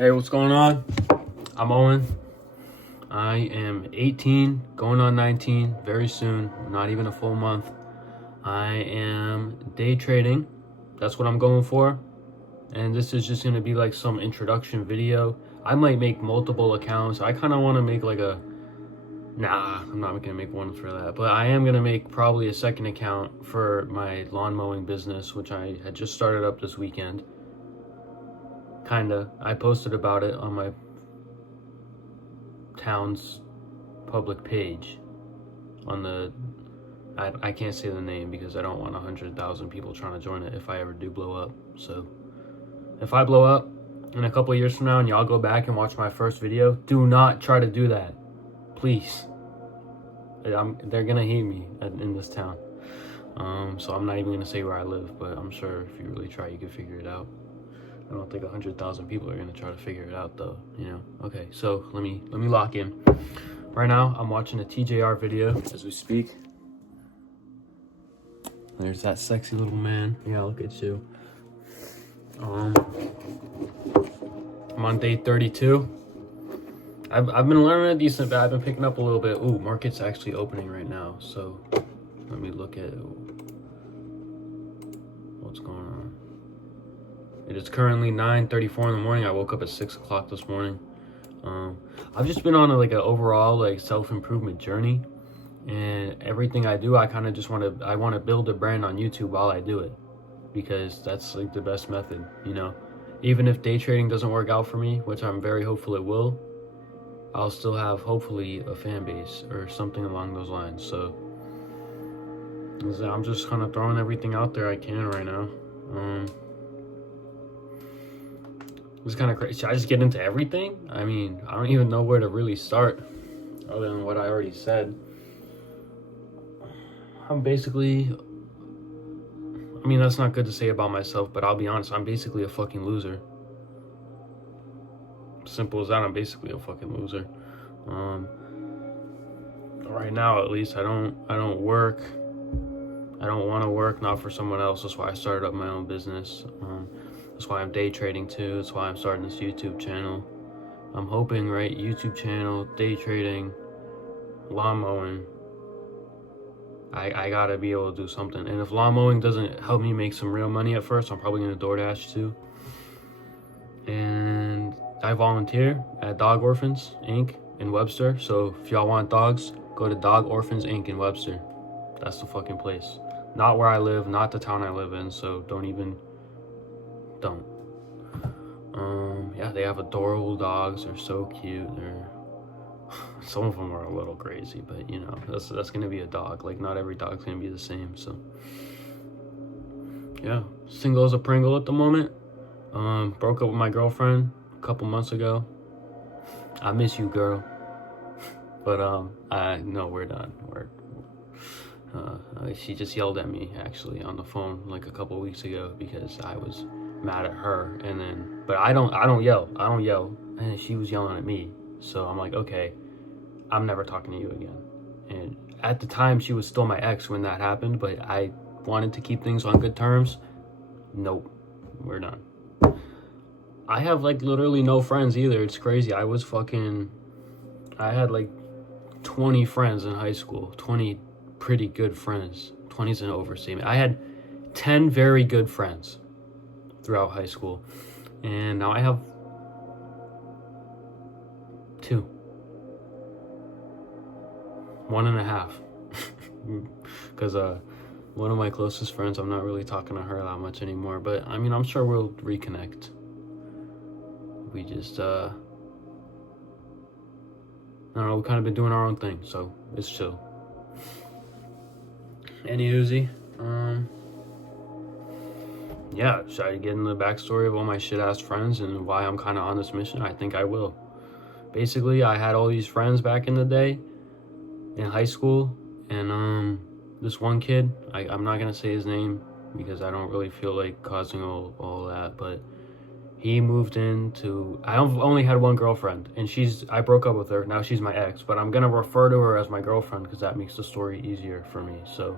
Hey, what's going on? I'm Owen. I am 18, going on 19 very soon, not even a full month. I am day trading. That's what I'm going for. And this is just going to be like some introduction video. I might make multiple accounts. I kind of want to make like I'm not going to make one for that. But I am going to make probably a second account for my lawn mowing business, which I had just started up this weekend. Kinda. I posted about it on my town's public page on the I can't say the name because I don't want 100,000 people trying to join it if I ever do blow up. So if I blow up in a couple of years from now and y'all go back and watch my first video, do not try to do that, please. They're gonna hate me in this town. So I'm not even gonna say where I live, but I'm sure if you really try you can figure it out. I don't think 100,000 people are gonna try to figure it out though, you know? Okay, so let me lock in. Right now, I'm watching a TJR video as we speak. There's that sexy little man. Yeah, look at you. I'm on day 32. I've been learning a decent bit. I've been picking up a little bit. Ooh, market's actually opening right now. So let me look at what's going on. It is currently 9:34 in the morning. I woke up at 6 o'clock this morning. I've just been on an overall self-improvement journey, and everything I do, I kind of just want to build a brand on YouTube while I do it, because that's like the best method, you know. Even if day trading doesn't work out for me, which I'm very hopeful it will, I'll still have hopefully a fan base or something along those lines. So I'm just kind of throwing everything out there I can right now. It's kind of crazy. Should I just get into everything? I mean, I don't even know where to really start other than what I already said. I'm basically, I mean, that's not good to say about myself, but I'll be honest, I'm basically a fucking loser. Simple as that, I'm basically a fucking loser. Right now, at least, I don't work. I don't want to work, not for someone else. That's why I started up my own business. That's why I'm day trading too. That's why I'm starting this YouTube channel. I'm hoping, right, YouTube channel, day trading, lawn mowing. I gotta be able to do something. And if lawn mowing doesn't help me make some real money at first, I'm probably gonna DoorDash too. And I volunteer at Dog Orphans Inc. in Webster. So if y'all want dogs, go to Dog Orphans Inc. in Webster. That's the fucking place. Not where I live, not the town I live in. So don't. Yeah, they have adorable dogs. They're so cute. Some of them are a little crazy, but you know, that's gonna be a dog. Like, not every dog's gonna be the same. So yeah, single as a Pringle at the moment. Broke up with my girlfriend a couple months ago. I miss you, girl. But no, we're done. She just yelled at me actually on the phone like a couple weeks ago because I was mad at her, but I don't yell, and she was yelling at me. So I'm like, okay, I'm never talking to you again. And at the time, she was still my ex when that happened, but I wanted to keep things on good terms. Nope, we're done. I have literally no friends either. It's crazy. I had 20 friends in high school, 20 pretty good friends. 20 is an overstatement. I had 10 very good friends throughout high school, and now I have 2. 1.5. Because one of my closest friends, I'm not really talking to her that much anymore, but I mean, I'm sure we'll reconnect. We just I don't know, we've kind of been doing our own thing, so it's chill. Any Uzi. Yeah, should I get in the backstory of all my shit-ass friends and why I'm kind of on this mission? I think I will. Basically, I had all these friends back in the day in high school, and this one kid, I'm not going to say his name because I don't really feel like causing all that, but he moved into, I only had one girlfriend, and I broke up with her. Now she's my ex, but I'm going to refer to her as my girlfriend because that makes the story easier for me. So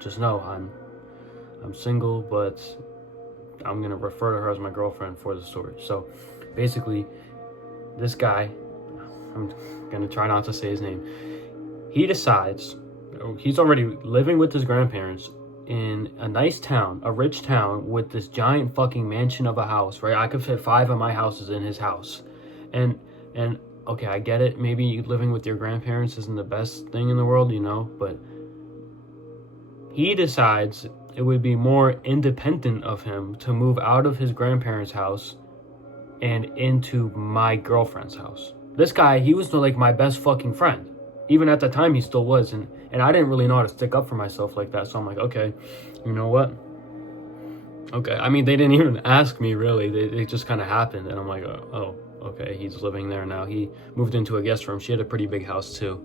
just know I'm single, but I'm going to refer to her as my girlfriend for the story. So basically, this guy, I'm gonna try not to say his name, he decides, he's already living with his grandparents in a nice town, a rich town, with this giant fucking mansion of a house, right? I could fit 5 of my houses in his house. And okay, I get it, maybe living with your grandparents isn't the best thing in the world, you know, but he decides it would be more independent of him to move out of his grandparents' house and into my girlfriend's house. This guy, he was like my best fucking friend. Even at the time, he still was. And I didn't really know how to stick up for myself like that. So I'm like, okay, you know what? Okay. I mean, they didn't even ask me, really. It just kind of happened. And I'm like, oh, okay, he's living there now. He moved into a guest room. She had a pretty big house, too.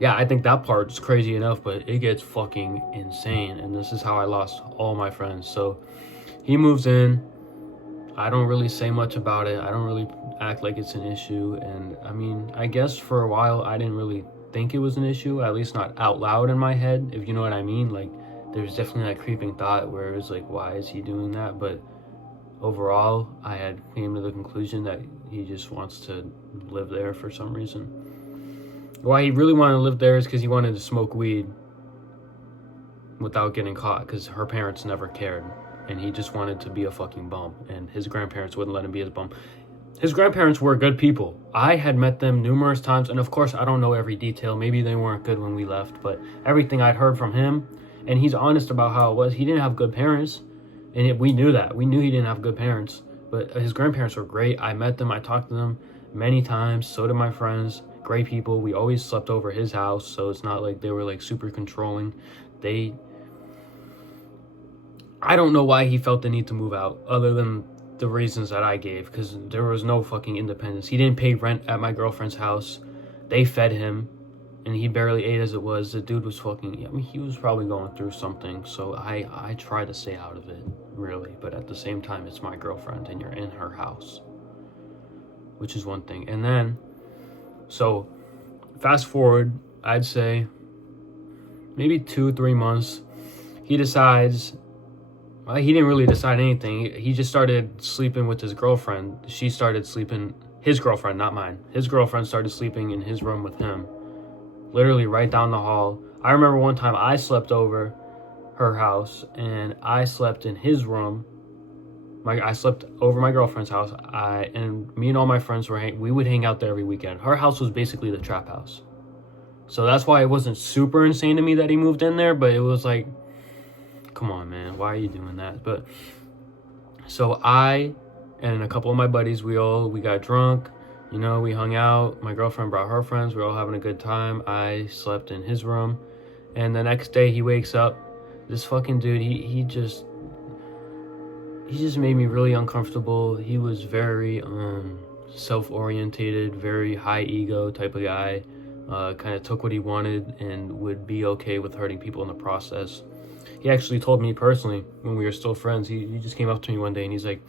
Yeah, I think that part's crazy enough, but it gets fucking insane. And this is how I lost all my friends. So he moves in. I don't really say much about it. I don't really act like it's an issue. And I mean, I guess for a while I didn't really think it was an issue, at least not out loud in my head, if you know what I mean. Like, there's definitely that creeping thought where it was like, why is he doing that? But overall, I had came to the conclusion that he just wants to live there for some reason. Why he really wanted to live there is because he wanted to smoke weed without getting caught, because her parents never cared. And he just wanted to be a fucking bum, and his grandparents wouldn't let him be his bum. His grandparents were good people. I had met them numerous times, and of course I don't know every detail. Maybe they weren't good when we left, but everything I'd heard from him, and he's honest about how it was, he didn't have good parents, and we knew that. We knew he didn't have good parents, but his grandparents were great. I met them, I talked to them many times, so did my friends. Great people. We always slept over his house, so it's not like they were like super controlling. I don't know why he felt the need to move out, other than the reasons that I gave, because there was no fucking independence. He didn't pay rent at my girlfriend's house. They fed him, and he barely ate as it was. The dude was fucking, I mean, he was probably going through something, so I try to stay out of it, really. But at the same time, it's my girlfriend, and you're in her house, which is one thing. And then, so fast forward, I'd say maybe 2-3 months, he decides, well, he didn't really decide anything. He just started sleeping with his girlfriend. She started sleeping, his girlfriend, not mine. His girlfriend started sleeping in his room with him, literally right down the hall. I remember one time I slept over her house, and I slept in his room. I slept over my girlfriend's house. And me and all my friends we would hang out there every weekend. Her house was basically the trap house. So that's why it wasn't super insane to me that he moved in there, but it was like, come on, man, why are you doing that? But so I and a couple of my buddies, we got drunk, you know, we hung out. My girlfriend brought her friends. We were all having a good time. I slept in his room, and the next day he wakes up. This fucking dude, he just made me really uncomfortable. He was very self-orientated, very high ego type of guy. Kind of took what he wanted and would be okay with hurting people in the process. He actually told me personally, when we were still friends, he just came up to me one day and he's like,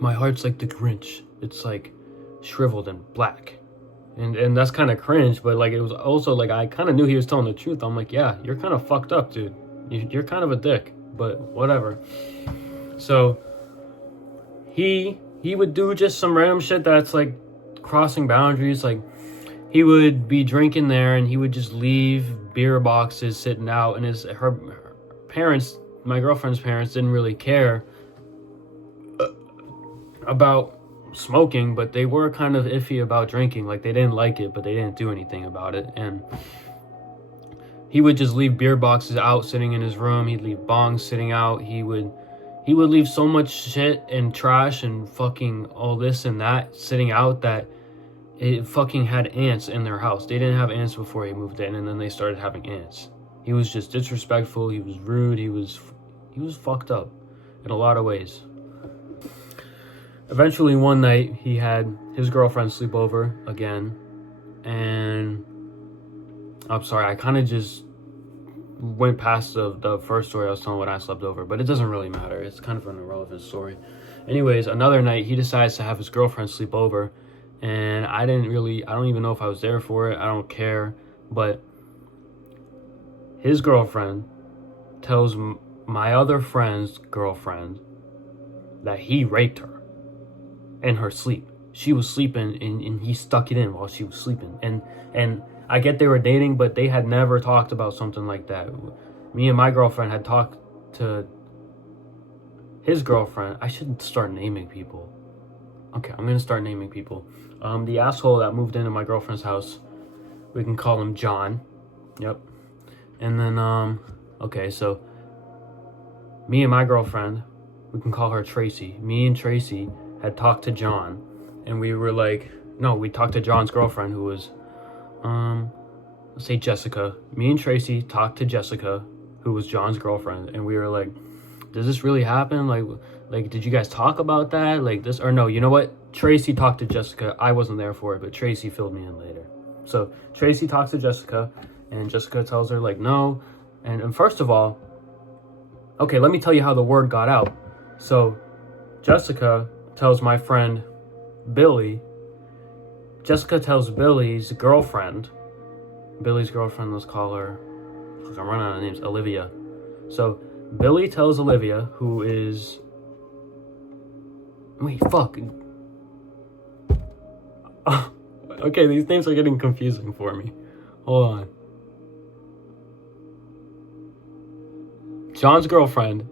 my heart's like the Grinch. It's like shriveled and black. And that's kind of cringe, but like it was also like I kind of knew he was telling the truth. I'm like, yeah, you're kind of fucked up, dude. You're kind of a dick, but whatever. So he would do just some random shit that's like crossing boundaries. Like, he would be drinking there and he would just leave beer boxes sitting out, and her parents, my girlfriend's parents, didn't really care about smoking, but they were kind of iffy about drinking. Like, they didn't like it, but they didn't do anything about it. And he would just leave beer boxes out sitting in his room. He'd leave bongs sitting out. He would leave so much shit and trash and fucking all this and that sitting out that it fucking had ants in their house. They didn't have ants before he moved in, and then they started having ants. He was just disrespectful. He was rude. He was fucked up in a lot of ways. Eventually, one night, he had his girlfriend sleep over again, and I'm sorry, I kind of just went past the first story I was telling when I slept over, but it doesn't really matter. It's kind of an irrelevant story. Anyways, another night, he decides to have his girlfriend sleep over, and I don't even know if I was there for it. I don't care, but his girlfriend tells my other friend's girlfriend that he raped her in her sleep. She was sleeping and he stuck it in while she was sleeping. And I get they were dating, but they had never talked about something like that. Me and my girlfriend had talked to his girlfriend. I should start naming people. Okay, I'm gonna start naming people. The asshole that moved into my girlfriend's house, we can call him John. Yep. And then okay, so me and my girlfriend, we can call her Tracy. Me and Tracy had talked to John, and we were like, no, we talked to John's girlfriend, who was let's say Jessica. Me and Tracy talked to Jessica, who was John's girlfriend, and we were like, does this really happen? Like did you guys talk about that? Like this, or no, you know what? Tracy talked to Jessica. I wasn't there for it, but Tracy filled me in later. So Tracy talks to Jessica, and Jessica tells her like, no. And first of all, okay, let me tell you how the word got out. So Jessica tells my friend Billy. Jessica tells Billy's girlfriend, let's call her, because I'm running out of names, Olivia. So Billy tells Olivia, who is, wait, fuck. Okay, these names are getting confusing for me. Hold on. John's girlfriend.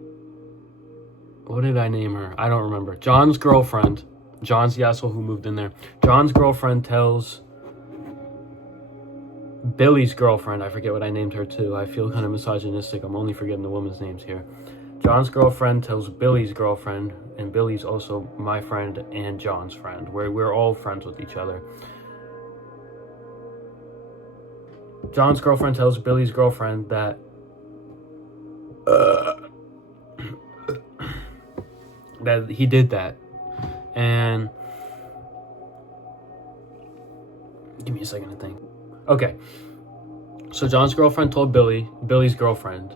What did I name her? I don't remember. John's girlfriend. John's the asshole who moved in there. John's girlfriend tells Billy's girlfriend. I forget what I named her too. I feel kind of misogynistic. I'm only forgetting the women's names here. John's girlfriend tells Billy's girlfriend, and Billy's also my friend and John's friend. We're all friends with each other. John's girlfriend tells Billy's girlfriend that that he did that. And give me a second to think. Okay. So John's girlfriend told Billy's girlfriend,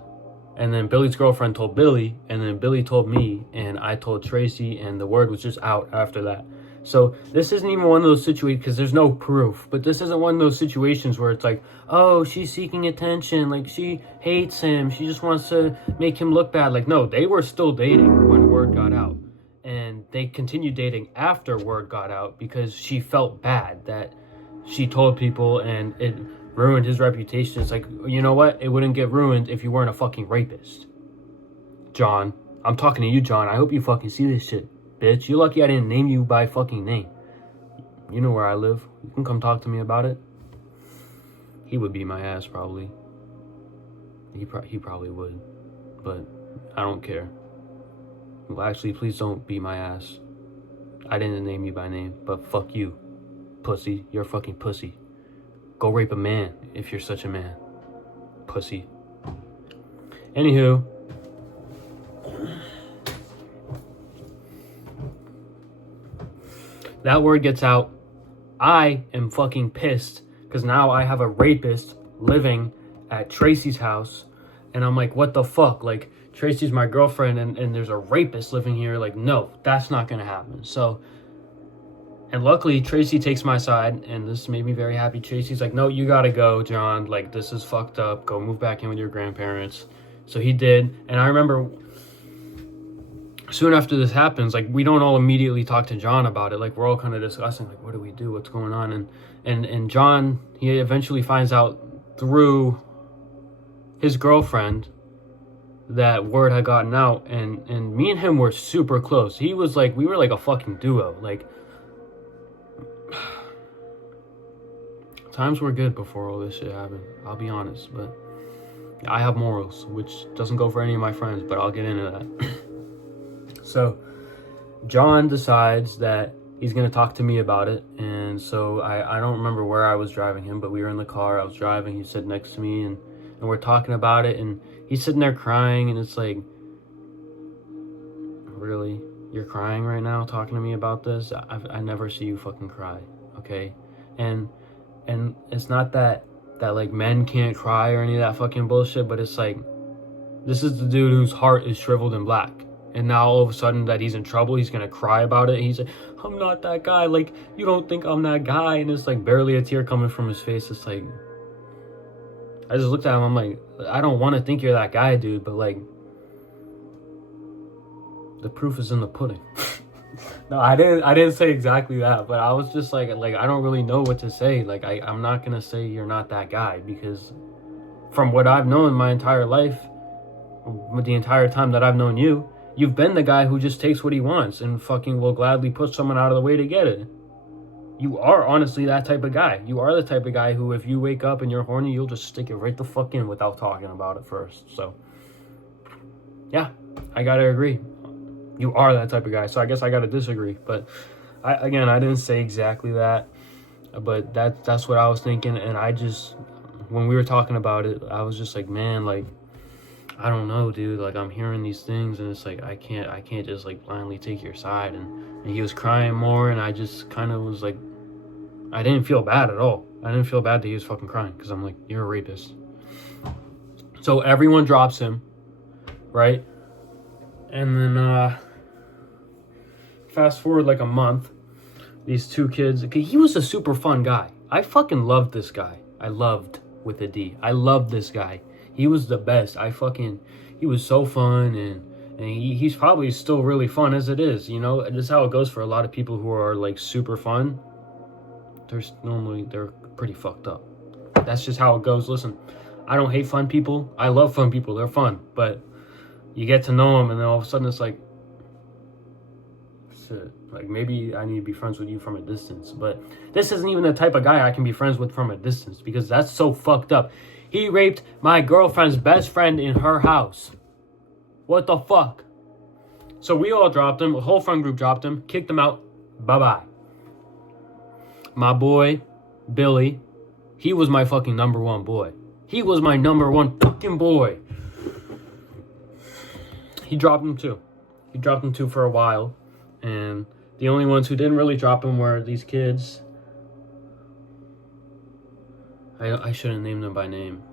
and then Billy's girlfriend told Billy, and then Billy told me, and I told Tracy, and the word was just out after that. So this isn't even one of those situations, because there's no proof, but this isn't one of those situations where it's like, oh, she's seeking attention, like she hates him, she just wants to make him look bad. Like, no, they were still dating when word got out, and they continued dating after word got out because she felt bad that she told people and it ruined his reputation. It's like, you know what, it wouldn't get ruined if you weren't a fucking rapist. John, I'm talking to you, John. I hope you fucking see this shit, bitch. You're lucky I didn't name you by fucking name. You know where I live. You can come talk to me about it. He would beat my ass, probably. He probably would. But I don't care. Well, actually, please don't beat my ass. I didn't name you by name, but fuck you, pussy. You're a fucking pussy. Go rape a man if you're such a man. Pussy. Anywho. That word gets out. I am fucking pissed because now I have a rapist living at Tracy's house, and I'm like, what the fuck? Like, Tracy's my girlfriend, and there's a rapist living here. Like, no, that's not gonna happen. So, and luckily Tracy takes my side, and this made me very happy. Tracy's like, no, you gotta go, John. Like, this is fucked up. Go move back in with your grandparents. So he did, and I remember soon after this happens, like, we don't all immediately talk to John about it. Like, we're all kind of discussing, like, what do we do? What's going on? And John, he eventually finds out through his girlfriend that word had gotten out, and me and him were super close. He was like, we were like a fucking duo. Like, times were good before all this shit happened, I'll be honest, but I have morals, which doesn't go for any of my friends, but I'll get into that. So John decides that he's going to talk to me about it, and so I don't remember where I was driving him, but we were in the car, I was driving, he sat next to me, and we're talking about it, and he's sitting there crying, and it's like, really? You're crying right now talking to me about this? I never see you fucking cry, okay? And it's not that like men can't cry or any of that fucking bullshit, but it's like, this is the dude whose heart is shriveled and black. And now all of a sudden that he's in trouble, he's gonna cry about it. He's like, I'm not that guy. Like, you don't think I'm that guy? And it's like barely a tear coming from his face. It's like, I just looked at him, I'm like, I don't want to think you're that guy, dude, but like, The proof is in the pudding. No, I didn't say exactly that, but I was just like I don't really know what to say. Like I'm not gonna say you're not that guy, because from what I've known my entire life, the entire time that I've known you, you've been the guy who just takes what he wants and fucking will gladly put someone out of the way to get it. You are honestly that type of guy. You are the type of guy who, if you wake up and you're horny, you'll just stick it right the fuck in without talking about it first. So yeah, I gotta agree. You are that type of guy. So I guess I gotta disagree. But I didn't say exactly that, but that's what I was thinking. And I just, when we were talking about it, I was just like, man, like, I don't know, dude. Like, I'm hearing these things, and it's like I can't just like blindly take your side. And he was crying more, and I just kind of was like, I didn't feel bad at all. I didn't feel bad that he was fucking crying, because I'm like, you're a rapist. So everyone drops him, right? And then fast forward like a month, these two kids, he was a super fun guy. I fucking loved this guy. I loved with a D. I loved this guy. He was the best. He was so fun, and he's probably still really fun as it is, you know? This is how it goes for a lot of people who are like super fun. They're pretty fucked up. That's just how it goes. Listen, I don't hate fun people. I love fun people. They're fun, but you get to know them, and then all of a sudden it's like, shit, like maybe I need to be friends with you from a distance. But this isn't even the type of guy I can be friends with from a distance, because that's so fucked up. He raped my girlfriend's best friend in her house. What the fuck? So we all dropped him. The whole friend group dropped him, kicked him out. Bye-bye. My boy, Billy, he was my fucking number one boy. He was my number one fucking boy. He dropped him too. He dropped him too for a while. And the only ones who didn't really drop him were these kids. I shouldn't name them by name.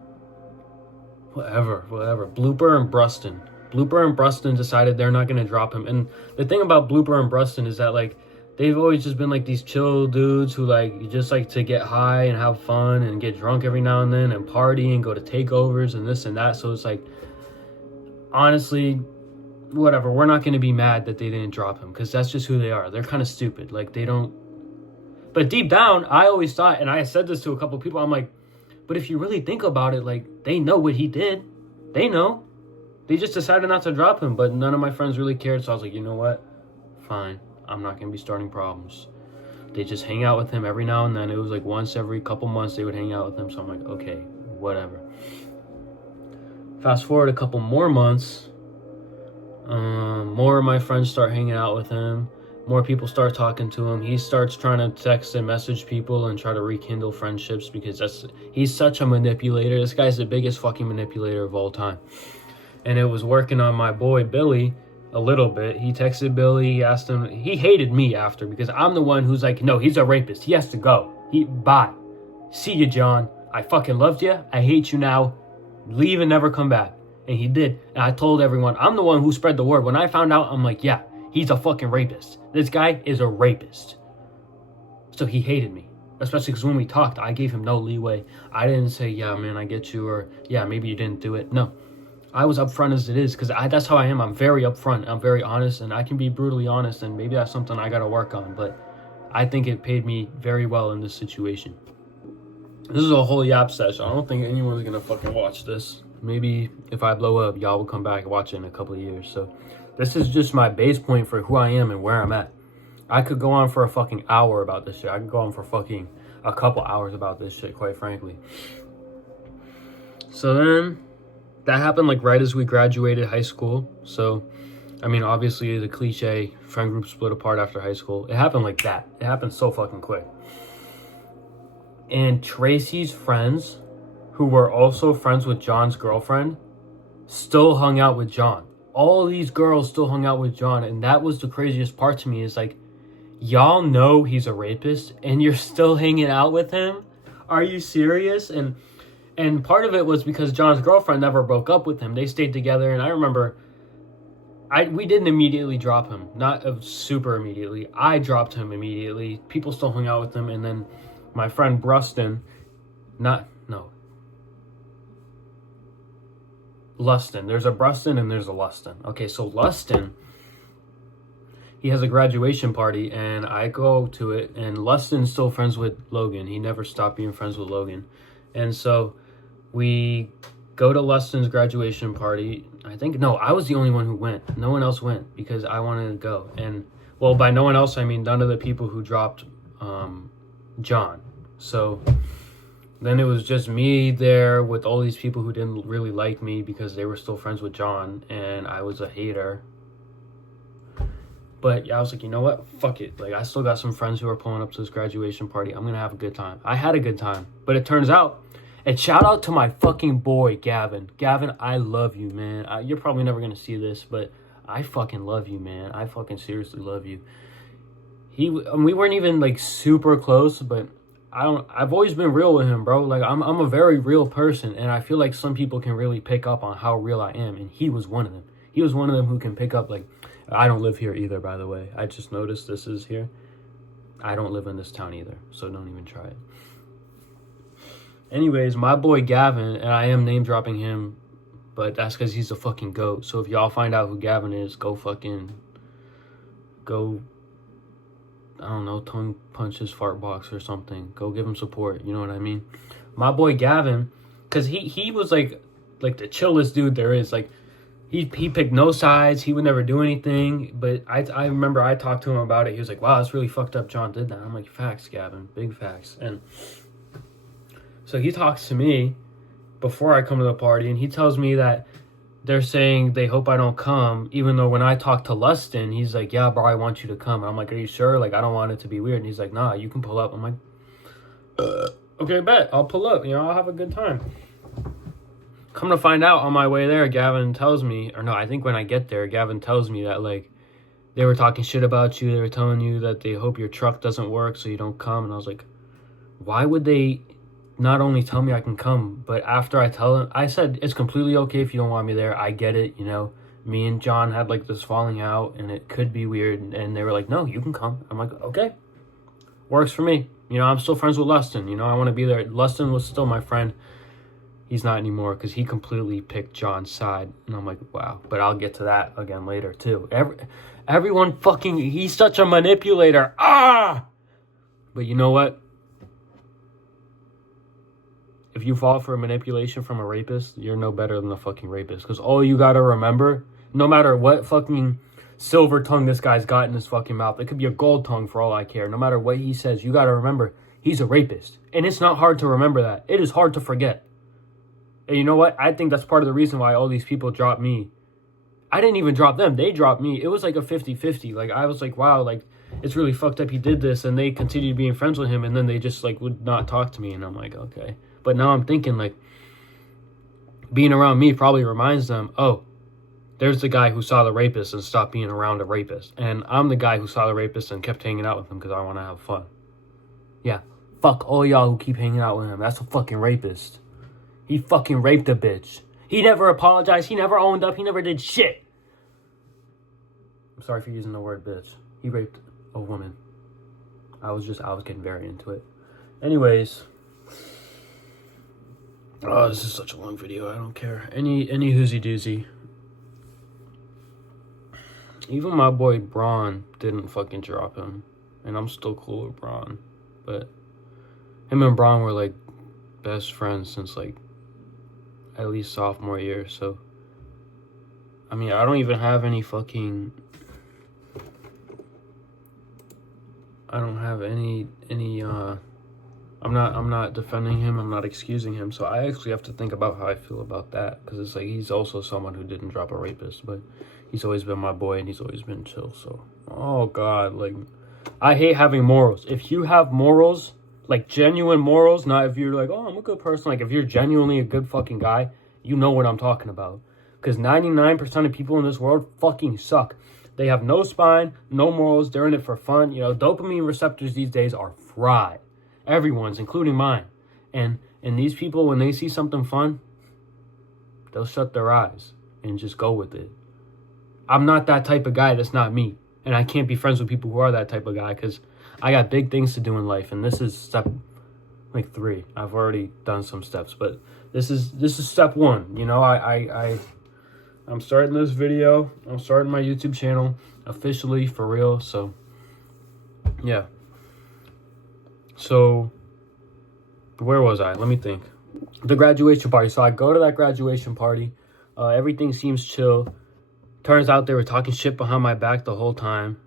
Whatever. Blooper and Bruston. Blooper and Bruston decided they're not going to drop him. And the thing about Blooper and Bruston is that, like, they've always just been, like, these chill dudes who, like, just like to get high and have fun and get drunk every now and then and party and go to takeovers and this and that. So it's like, honestly, whatever. We're not going to be mad that they didn't drop him, because that's just who they are. They're kind of stupid. Like, they don't. But deep down, I always thought, and I said this to a couple of people, I'm like, but if you really think about it, like, they know what he did. They know. They just decided not to drop him, but none of my friends really cared. So I was like, you know what? Fine. I'm not going to be starting problems. They just hang out with him every now and then. It was like once every couple months they would hang out with him. So I'm like, okay, whatever. Fast forward a couple more months. More of my friends start hanging out with him. More people start talking to him. He starts trying to text and message people and try to rekindle friendships, because he's such a manipulator. This guy's the biggest fucking manipulator of all time. And it was working on my boy Billy a little bit. He texted Billy. He asked him. He hated me after, because I'm the one who's like, no, he's a rapist. He has to go. Bye. See you, John. I fucking loved you. I hate you now. Leave and never come back. And he did. And I told everyone, I'm the one who spread the word. When I found out, I'm like, yeah, he's a fucking rapist. This guy is a rapist. So he hated me. Especially because when we talked, I gave him no leeway. I didn't say, yeah, man, I get you. Or, yeah, maybe you didn't do it. No. I was upfront as it is, because that's how I am. I'm very upfront. I'm very honest. And I can be brutally honest. And maybe that's something I got to work on. But I think it paid me very well in this situation. This is a whole yap session. I don't think anyone's going to fucking watch this. Maybe if I blow up, y'all will come back and watch it in a couple of years. So this is just my base point for who I am and where I'm at. I could go on for a fucking hour about this shit. I could go on for fucking a couple hours about this shit, quite frankly. So then that happened like right as we graduated high school. So, I mean, obviously the cliche, friend group split apart after high school. It happened like that. It happened so fucking quick. And Tracy's friends, who were also friends with John's girlfriend, still hung out with John. All these girls still hung out with John. And that was the craziest part to me, is like, y'all know he's a rapist and you're still hanging out with him? Are you serious? And part of it was because John's girlfriend never broke up with him. They stayed together. And I remember we didn't immediately drop him. Not super immediately. I dropped him immediately. People still hung out with him. And then my friend Lustin. There's a Bruston and there's a Lustin. Okay, so Lustin he has a graduation party, and I go to it, and Lustin's still friends with Logan. He never stopped being friends with Logan. And so we go to Lustin's graduation party. I was the only one who went. No one else went because I wanted to go. And, well, by no one else, I mean none of the people who dropped John. So then it was just me there with all these people who didn't really like me because they were still friends with John, and I was a hater. But I was like, you know what? Fuck it. Like, I still got some friends who are pulling up to this graduation party. I'm going to have a good time. I had a good time. But it turns out, and shout out to my fucking boy, Gavin. Gavin, I love you, man. You're probably never going to see this, but I fucking love you, man. I fucking seriously love you. We weren't even, like, super close, but I've always been real with him, bro. Like, I'm a very real person, and I feel like some people can really pick up on how real I am, and he was one of them. He was one of them who can pick up, like, I don't live here either, by the way. I just noticed this is here. I don't live in this town either, so don't even try it. Anyways, my boy Gavin, and I am name dropping him, but that's because he's a fucking goat. So if y'all find out who Gavin is, go, I don't know, tongue punch his fart box or something. Go give him support, you know what I mean? My boy Gavin, because he was like the chillest dude there is. Like, he picked no sides. He would never do anything. But I remember I talked to him about it. He was like, wow, that's really fucked up John did that. I'm like, facts, Gavin. Big facts. And so he talks to me before I come to the party, and he tells me that they're saying they hope I don't come, even though when I talk to Lustin, he's like, yeah, bro, I want you to come. And I'm like, are you sure? Like, I don't want it to be weird. And he's like, nah, you can pull up. I'm like, okay, bet. I'll pull up. You know, I'll have a good time. Come to find out, on my way there, Gavin tells me, or no, I think when I get there, Gavin tells me that, like, they were talking shit about you. They were telling you that they hope your truck doesn't work so you don't come. And I was like, why would they not only tell me I can come, but after I tell them, I said, it's completely okay if you don't want me there. I get it, you know. Me and John had, like, this falling out, and it could be weird. And they were like, no, you can come. I'm like, okay. Works for me. You know, I'm still friends with Lustin. You know, I want to be there. Lustin was still my friend. He's not anymore because he completely picked John's side. And I'm like, wow. But I'll get to that again later, too. Everyone fucking... He's such a manipulator. Ah! But you know what? If you fall for a manipulation from a rapist, you're no better than a fucking rapist. Because all you gotta remember, no matter what fucking silver tongue this guy's got in his fucking mouth, it could be a gold tongue for all I care. No matter what he says, you gotta remember, he's a rapist. And it's not hard to remember that. It is hard to forget. And you know what? I think that's part of the reason why all these people dropped me. I didn't even drop them. They dropped me. It was like a 50-50. Like, I was like, wow, like, it's really fucked up he did this. And they continued being friends with him. And then they just, like, would not talk to me. And I'm like, okay. But now I'm thinking, like, being around me probably reminds them, oh, there's the guy who saw the rapist and stopped being around a rapist. And I'm the guy who saw the rapist and kept hanging out with him because I want to have fun. Yeah. Fuck all y'all who keep hanging out with him. That's a fucking rapist. He fucking raped a bitch. He never apologized. He never owned up. He never did shit. I'm sorry for using the word bitch. He raped a woman. I was getting very into it. Anyways. Oh, this is such a long video. I don't care. Any hoozy doozy. Even my boy Braun didn't fucking drop him. And I'm still cool with Braun. But him and Braun were like best friends since like at least sophomore year. So I mean, I don't even have any fucking... I don't have any I'm not defending him, I'm not excusing him, so I actually have to think about how I feel about that, because it's like, he's also someone who didn't drop a rapist, but he's always been my boy, and he's always been chill, so, oh god, like, I hate having morals. If you have morals, like, genuine morals, not if you're like, oh, I'm a good person, like, if you're genuinely a good fucking guy, you know what I'm talking about, because 99% of people in this world fucking suck. They have no spine, no morals, they're in it for fun, you know, dopamine receptors these days are fried. Everyone's, including mine. And these people, when they see something fun, they'll shut their eyes and just go with it. I'm not that type of guy. That's not me. And I can't be friends with people who are that type of guy, because I got big things to do in life. And this is step, like, 3. I've already done some steps, but this is step 1. You know, I I'm starting this video. I'm starting my YouTube channel officially for real. So, yeah. So, where was I? Let me think. The graduation party. So I go to that graduation party. Everything seems chill. Turns out they were talking shit behind my back the whole time.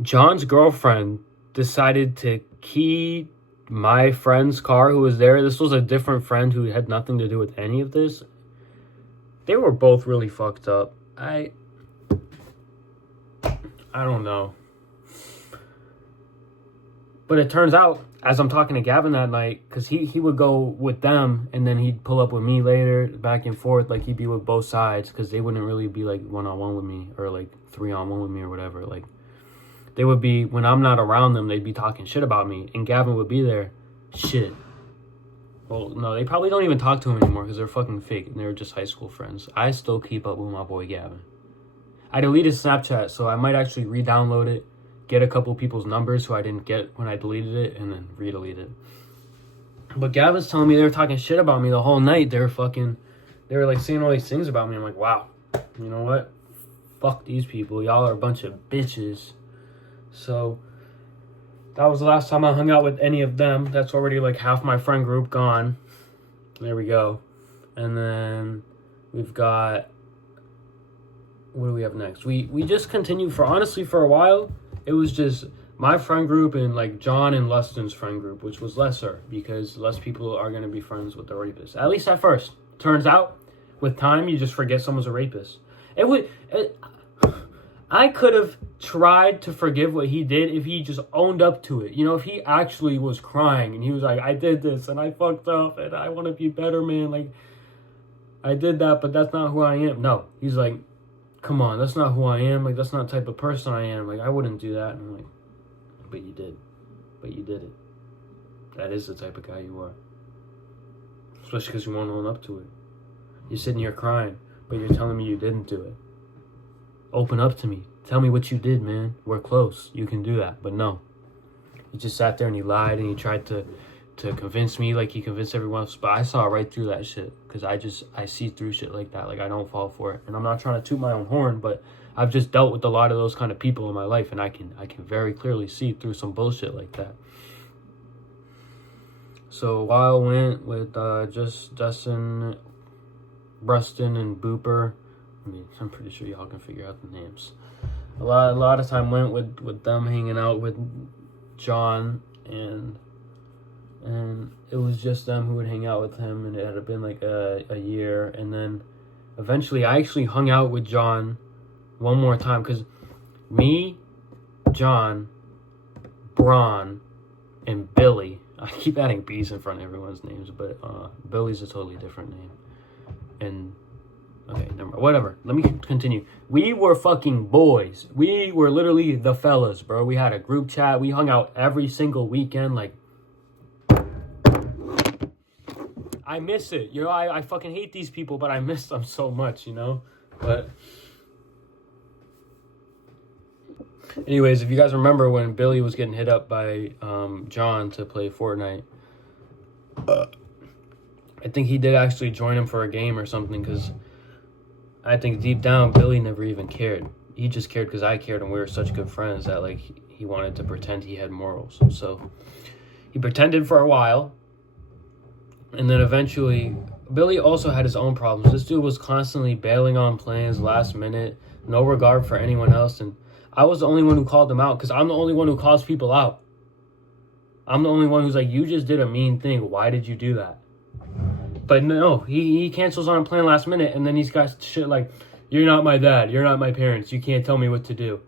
John's girlfriend decided to key my friend's car who was there. This was a different friend who had nothing to do with any of this. They were both really fucked up. I don't know. But it turns out, as I'm talking to Gavin that night, because he would go with them, and then he'd pull up with me later, back and forth, like he'd be with both sides, because they wouldn't really be like one-on-one with me, or like 3-on-1 with me, or whatever. Like, they would be, when I'm not around them, they'd be talking shit about me, and Gavin would be there. Shit. Well, no, they probably don't even talk to him anymore, because they're fucking fake, and they're just high school friends. I still keep up with my boy Gavin. I deleted Snapchat, so I might actually re-download it, get a couple people's numbers who I didn't get when I deleted it, and then re-delete it. But Gavin's telling me they were talking shit about me the whole night. They were like saying all these things about me. I'm like, wow, you know what? Fuck these people. Y'all are a bunch of bitches. So that was the last time I hung out with any of them. That's already like half my friend group gone. There we go. And then we've got, what do we have next? We just continued for a while. It was just my friend group and like John and Lustin's friend group, which was lesser because less people are going to be friends with the rapist. At least at first. Turns out, with time, you just forget someone's a rapist. I could have tried to forgive what he did if he just owned up to it. You know, if he actually was crying and he was like, I did this and I fucked up and I want to be better, man. Like, I did that, but that's not who I am. No, he's like, come on, that's not who I am. Like, that's not the type of person I am. Like, I wouldn't do that. And I'm like, but you did. But you did it. That is the type of guy you are. Especially because you won't own up to it. You're sitting here crying, but you're telling me you didn't do it. Open up to me. Tell me what you did, man. We're close. You can do that. But no. He just sat there and he lied and he tried to convince me like he convinced everyone else. But I saw right through that shit. Because I see through shit like that. Like, I don't fall for it. And I'm not trying to toot my own horn, but I've just dealt with a lot of those kind of people in my life. And I can very clearly see through some bullshit like that. So a while went with just Dustin, Bruston, and Booper. I mean, I'm pretty sure y'all can figure out the names. A lot of time went with them hanging out with John, and it was just them who would hang out with him, and it had been like a year. And then eventually I actually hung out with John one more time, because me, John, Braun, and Billy, I keep adding B's in front of everyone's names, but Billy's a totally different name. And okay, never mind. Whatever. Let me continue. We were fucking boys. We were literally the fellas, bro. We had a group chat. We hung out every single weekend. Like, I miss it. You know, I fucking hate these people, but I miss them so much, you know? But anyways, if you guys remember when Billy was getting hit up by John to play Fortnite, I think he did actually join him for a game or something, because I think deep down, Billy never even cared. He just cared because I cared, and we were such good friends that, like, he wanted to pretend he had morals. So he pretended for a while, and then eventually, Billy also had his own problems. This dude was constantly bailing on plans last minute, no regard for anyone else, and I was the only one who called him out, because I'm the only one who calls people out. I'm the only one who's like, you just did a mean thing. Why did you do that? But no, he cancels on a plan last minute, and then he's got shit like, you're not my dad, you're not my parents, you can't tell me what to do.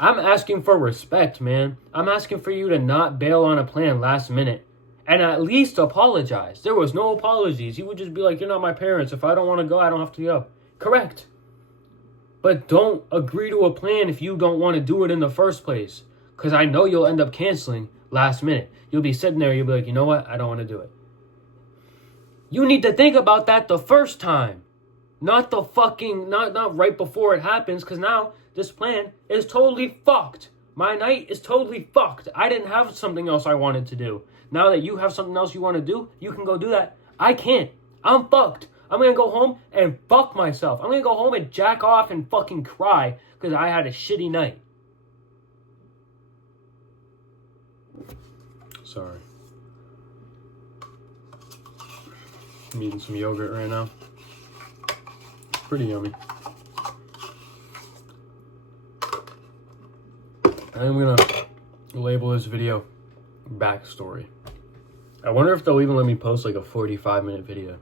I'm asking for respect, man. I'm asking for you to not bail on a plan last minute, and at least apologize. There was no apologies. He would just be like, you're not my parents. If I don't want to go, I don't have to go. Correct. But don't agree to a plan if you don't want to do it in the first place, because I know you'll end up canceling last minute. You'll be sitting there, you'll be like, you know what, I don't want to do it. You need to think about that the first time. Not the fucking, not right before it happens, because now this plan is totally fucked. My night is totally fucked. I didn't have something else I wanted to do. Now that you have something else you want to do, you can go do that. I can't. I'm fucked. I'm gonna go home and fuck myself. I'm gonna go home and jack off and fucking cry because I had a shitty night. Sorry. I'm eating some yogurt right now. Pretty yummy. I'm gonna label this video backstory. I wonder if they'll even let me post like a 45-minute video.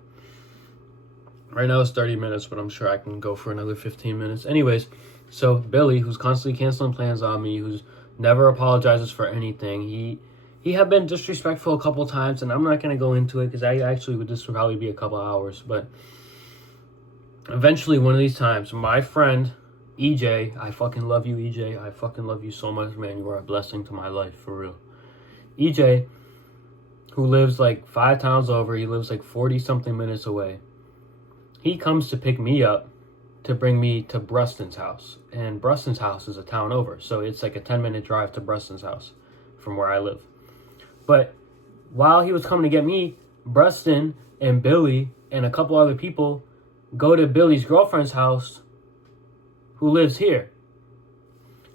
Right now it's 30 minutes, but I'm sure I can go for another 15 minutes. Anyways, so Billy, who's constantly canceling plans on me, who's never apologizes for anything, he had been disrespectful a couple times, and I'm not going to go into it because this would probably be a couple hours, but eventually one of these times, my friend, EJ, I fucking love you, EJ. I fucking love you so much, man. You are a blessing to my life, for real. EJ, who lives like 5 towns over, he lives like 40-something minutes away. He comes to pick me up to bring me to Bruston's house. And Bruston's house is a town over, so it's like a 10-minute drive to Bruston's house from where I live. But while he was coming to get me, Bruston and Billy and a couple other people go to Billy's girlfriend's house who lives here.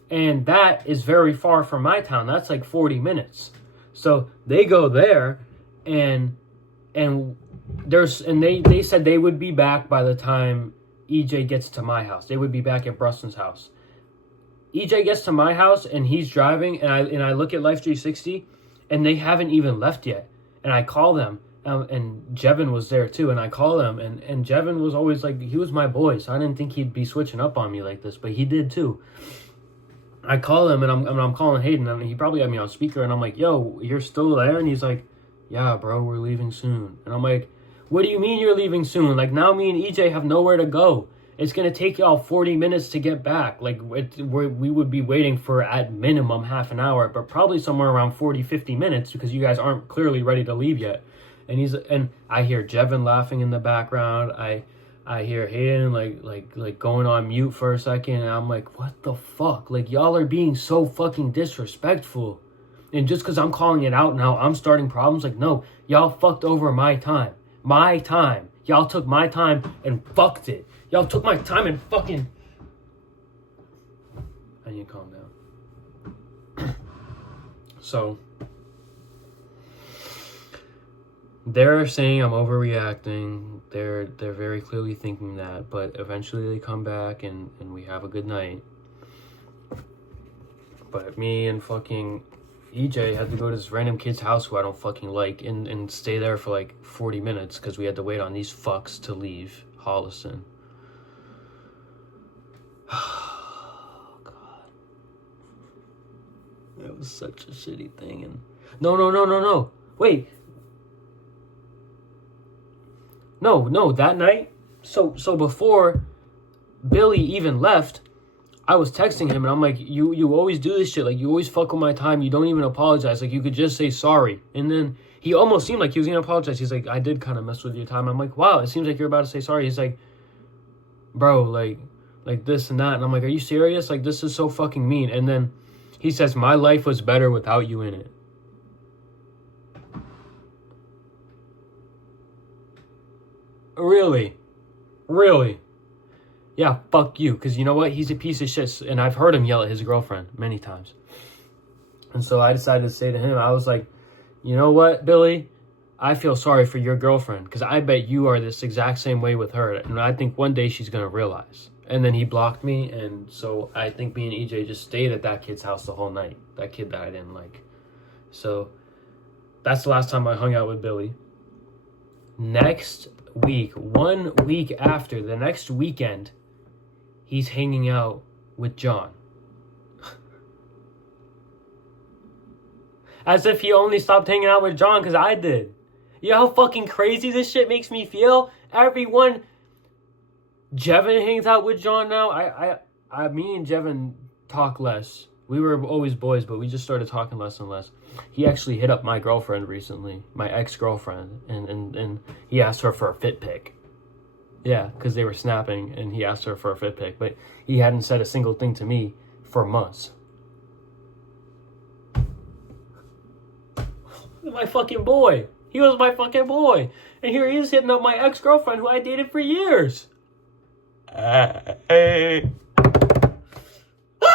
And that is very far from my town. That's like 40 minutes. So they go there and they said they would be back by the time EJ gets to my house. They would be back at Bruston's house. EJ gets to my house and he's driving and I look at Life 360 and they haven't even left yet. And I call them and Jevin was there too. And I call them and Jevin was always like, he was my boy. So I didn't think he'd be switching up on me like this, but he did too. I call him and I'm calling Hayden and he probably had me on speaker and I'm like, yo, you're still there? And he's like, yeah, bro, we're leaving soon. And I'm like, what do you mean you're leaving soon? Like now me and EJ have nowhere to go. It's going to take y'all 40 minutes to get back. Like we would be waiting for at minimum half an hour, but probably somewhere around 40, 50 minutes because you guys aren't clearly ready to leave yet. And I hear Jevin laughing in the background. I hear Hayden like going on mute for a second. And I'm like, what the fuck? Like y'all are being so fucking disrespectful. And just because I'm calling it out now, I'm starting problems. Like, no, y'all fucked over my time. My time. Y'all took my time and fucked it. Y'all took my time and fucking... I need to calm down. So, they're saying I'm overreacting. They're very clearly thinking that. But eventually they come back and we have a good night. But me and fucking EJ had to go to this random kid's house who I don't fucking like and stay there for like 40 minutes because we had to wait on these fucks to leave Holliston. Oh, God. That was such a shitty thing. And no. Wait. No, that night. So before Billy even left, I was texting him and I'm like, you always do this shit. Like, you always fuck with my time. You don't even apologize. Like, you could just say sorry. And then he almost seemed like he was going to apologize. He's like, I did kind of mess with your time. I'm like, wow, it seems like you're about to say sorry. He's like, bro, like this and that. And I'm like, are you serious? Like, this is so fucking mean. And then he says, my life was better without you in it. Really? Yeah, fuck you. Because you know what? He's a piece of shit. And I've heard him yell at his girlfriend many times. And so I decided to say to him, I was like, you know what, Billy? I feel sorry for your girlfriend. Because I bet you are this exact same way with her. And I think one day she's going to realize. And then he blocked me. And so I think me and EJ just stayed at that kid's house the whole night. That kid that I didn't like. So that's the last time I hung out with Billy. Next week, 1 week after, the next weekend, he's hanging out with John. As if he only stopped hanging out with John because I did. You know how fucking crazy this shit makes me feel? Everyone... Jevin hangs out with John now. Me and Jevin talk less. We were always boys, but we just started talking less and less. He actually hit up my girlfriend recently, my ex-girlfriend, and he asked her for a fit pic. Yeah, because they were snapping, and he asked her for a fit pic, but he hadn't said a single thing to me for months. My fucking boy. He was my fucking boy. And here he is hitting up my ex-girlfriend who I dated for years. I need to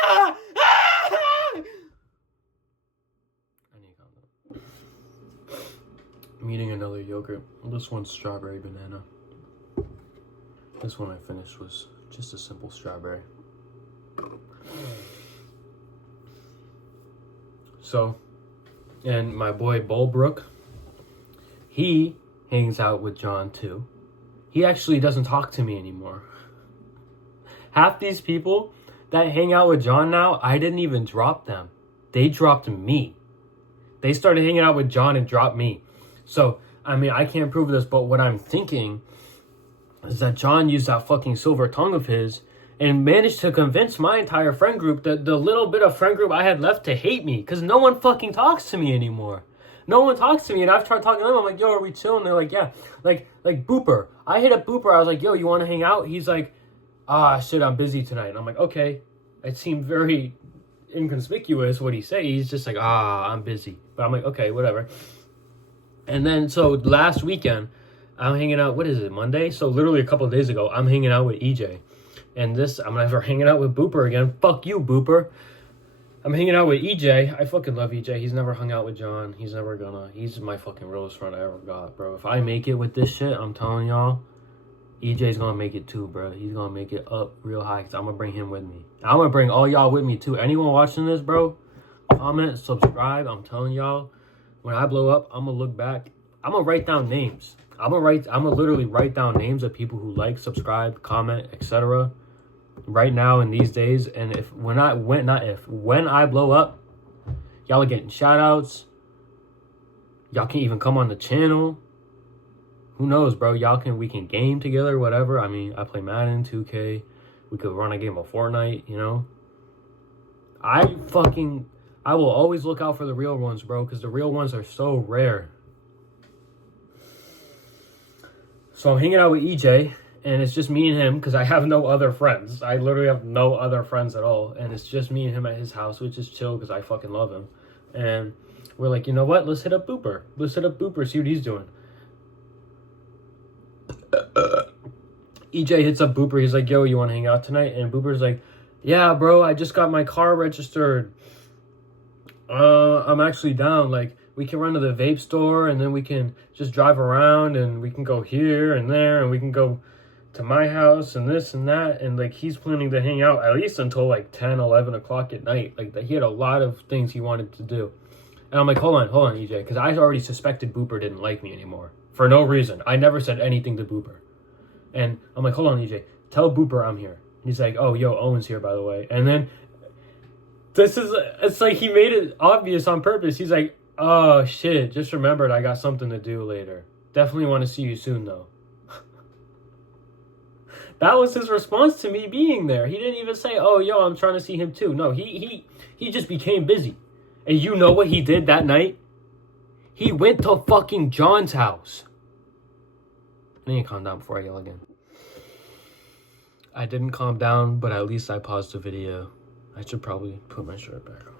calm down. I'm eating another yogurt. This one's strawberry banana. This one I finished was just a simple strawberry. So, and my boy Bulbrook, he hangs out with John too. He actually doesn't talk to me anymore. Half these people that hang out with John now, I didn't even drop them. They dropped me. They started hanging out with John and dropped me. So, I mean, I can't prove this, but what I'm thinking is that John used that fucking silver tongue of his and managed to convince my entire friend group, the little bit of friend group I had left, to hate me. Because no one fucking talks to me anymore. No one talks to me, and I've tried talking to them. I'm like, yo, are we chill? And they're like, yeah. Like Booper. I hit up Booper. I was like, yo, you want to hang out? He's like, shit, I'm busy tonight. And I'm like, okay. It seemed very inconspicuous what he said. He's just like, I'm busy. But I'm like, okay, whatever. And then, so last weekend, I'm hanging out, what is it, Monday? So literally a couple of days ago, I'm hanging out with EJ. And I'm never hanging out with Booper again. Fuck you, Booper. I'm hanging out with EJ. I fucking love EJ. He's never hung out with John. He's never gonna. He's my fucking realest friend I ever got, bro. If I make it with this shit, I'm telling y'all, EJ's gonna make it too, bro. He's gonna make it up real high, because I'm gonna bring him with me. I'm gonna bring all y'all with me too. Anyone watching this, bro, comment, subscribe. I'm telling y'all, when I blow up, I'm gonna look back. I'm gonna write down names. I'm gonna literally write down names of people who like, subscribe, comment, etc. right now in these days. And when I blow up, y'all are getting shout outs. Y'all can even come on the channel. Who knows, bro? We can game together, whatever. I mean, I play Madden, 2K. We could run a game of Fortnite, you know? I will always look out for the real ones, bro, because the real ones are so rare. So I'm hanging out with EJ, and it's just me and him, because I have no other friends. I literally have no other friends at all, and it's just me and him at his house, which is chill, because I fucking love him. And we're like, you know what? Let's hit up Booper. See what he's doing. EJ hits up Booper. He's like, yo, you want to hang out tonight? And Booper's like, yeah, bro, I just got my car registered. I'm actually down. Like, we can run to the vape store, and then we can just drive around, and we can go here and there, and we can go to my house and this and that. And like, he's planning to hang out at least until like 10, 11 o'clock at night. Like, he had a lot of things he wanted to do. And I'm like, hold on, EJ, because I already suspected Booper didn't like me anymore for no reason. I never said anything to Booper. And I'm like, hold on, EJ, tell Booper I'm here. And he's like, oh, yo, Owen's here, by the way. And then it's like he made it obvious on purpose. He's like, oh, shit, just remembered I got something to do later. Definitely want to see you soon, though. That was his response to me being there. He didn't even say, oh, yo, I'm trying to see him too. No, he just became busy. And you know what he did that night? He went to fucking John's house. I need to calm down before I yell again. I didn't calm down, but at least I paused the video. I should probably put my shirt back on.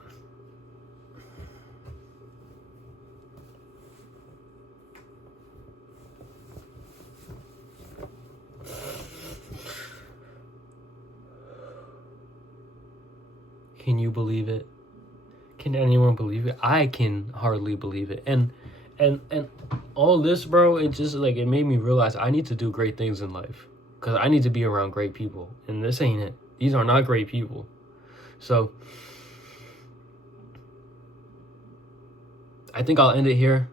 Can you believe it? Can anyone believe it? I can hardly believe it. And all this, bro, it just like, it made me realize I need to do great things in life, because I need to be around great people, and this ain't it. These are not great people. So I think I'll end it here.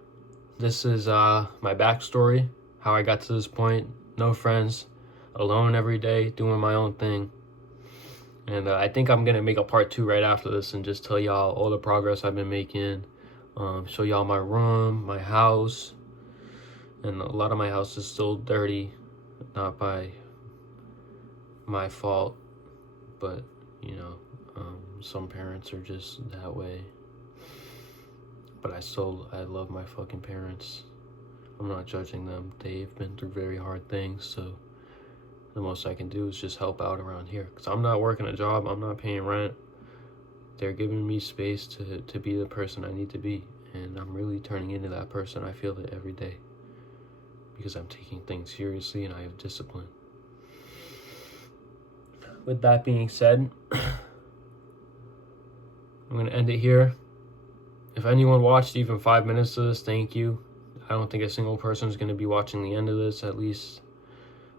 This is my backstory, how I got to this point. No friends, alone every day, doing my own thing. And I think I'm going to make a part 2 right after this and just tell y'all all the progress I've been making. Show y'all my room, my house. And a lot of my house is still dirty. Not by my fault. But, you know, some parents are just that way. But I love my fucking parents. I'm not judging them. They've been through very hard things, so the most I can do is just help out around here. Because I'm not working a job. I'm not paying rent. They're giving me space to be the person I need to be. And I'm really turning into that person. I feel it every day. because I'm taking things seriously and I have discipline. With that being said, I'm going to end it here. If anyone watched even 5 minutes of this, thank you. I don't think a single person is going to be watching the end of this, at least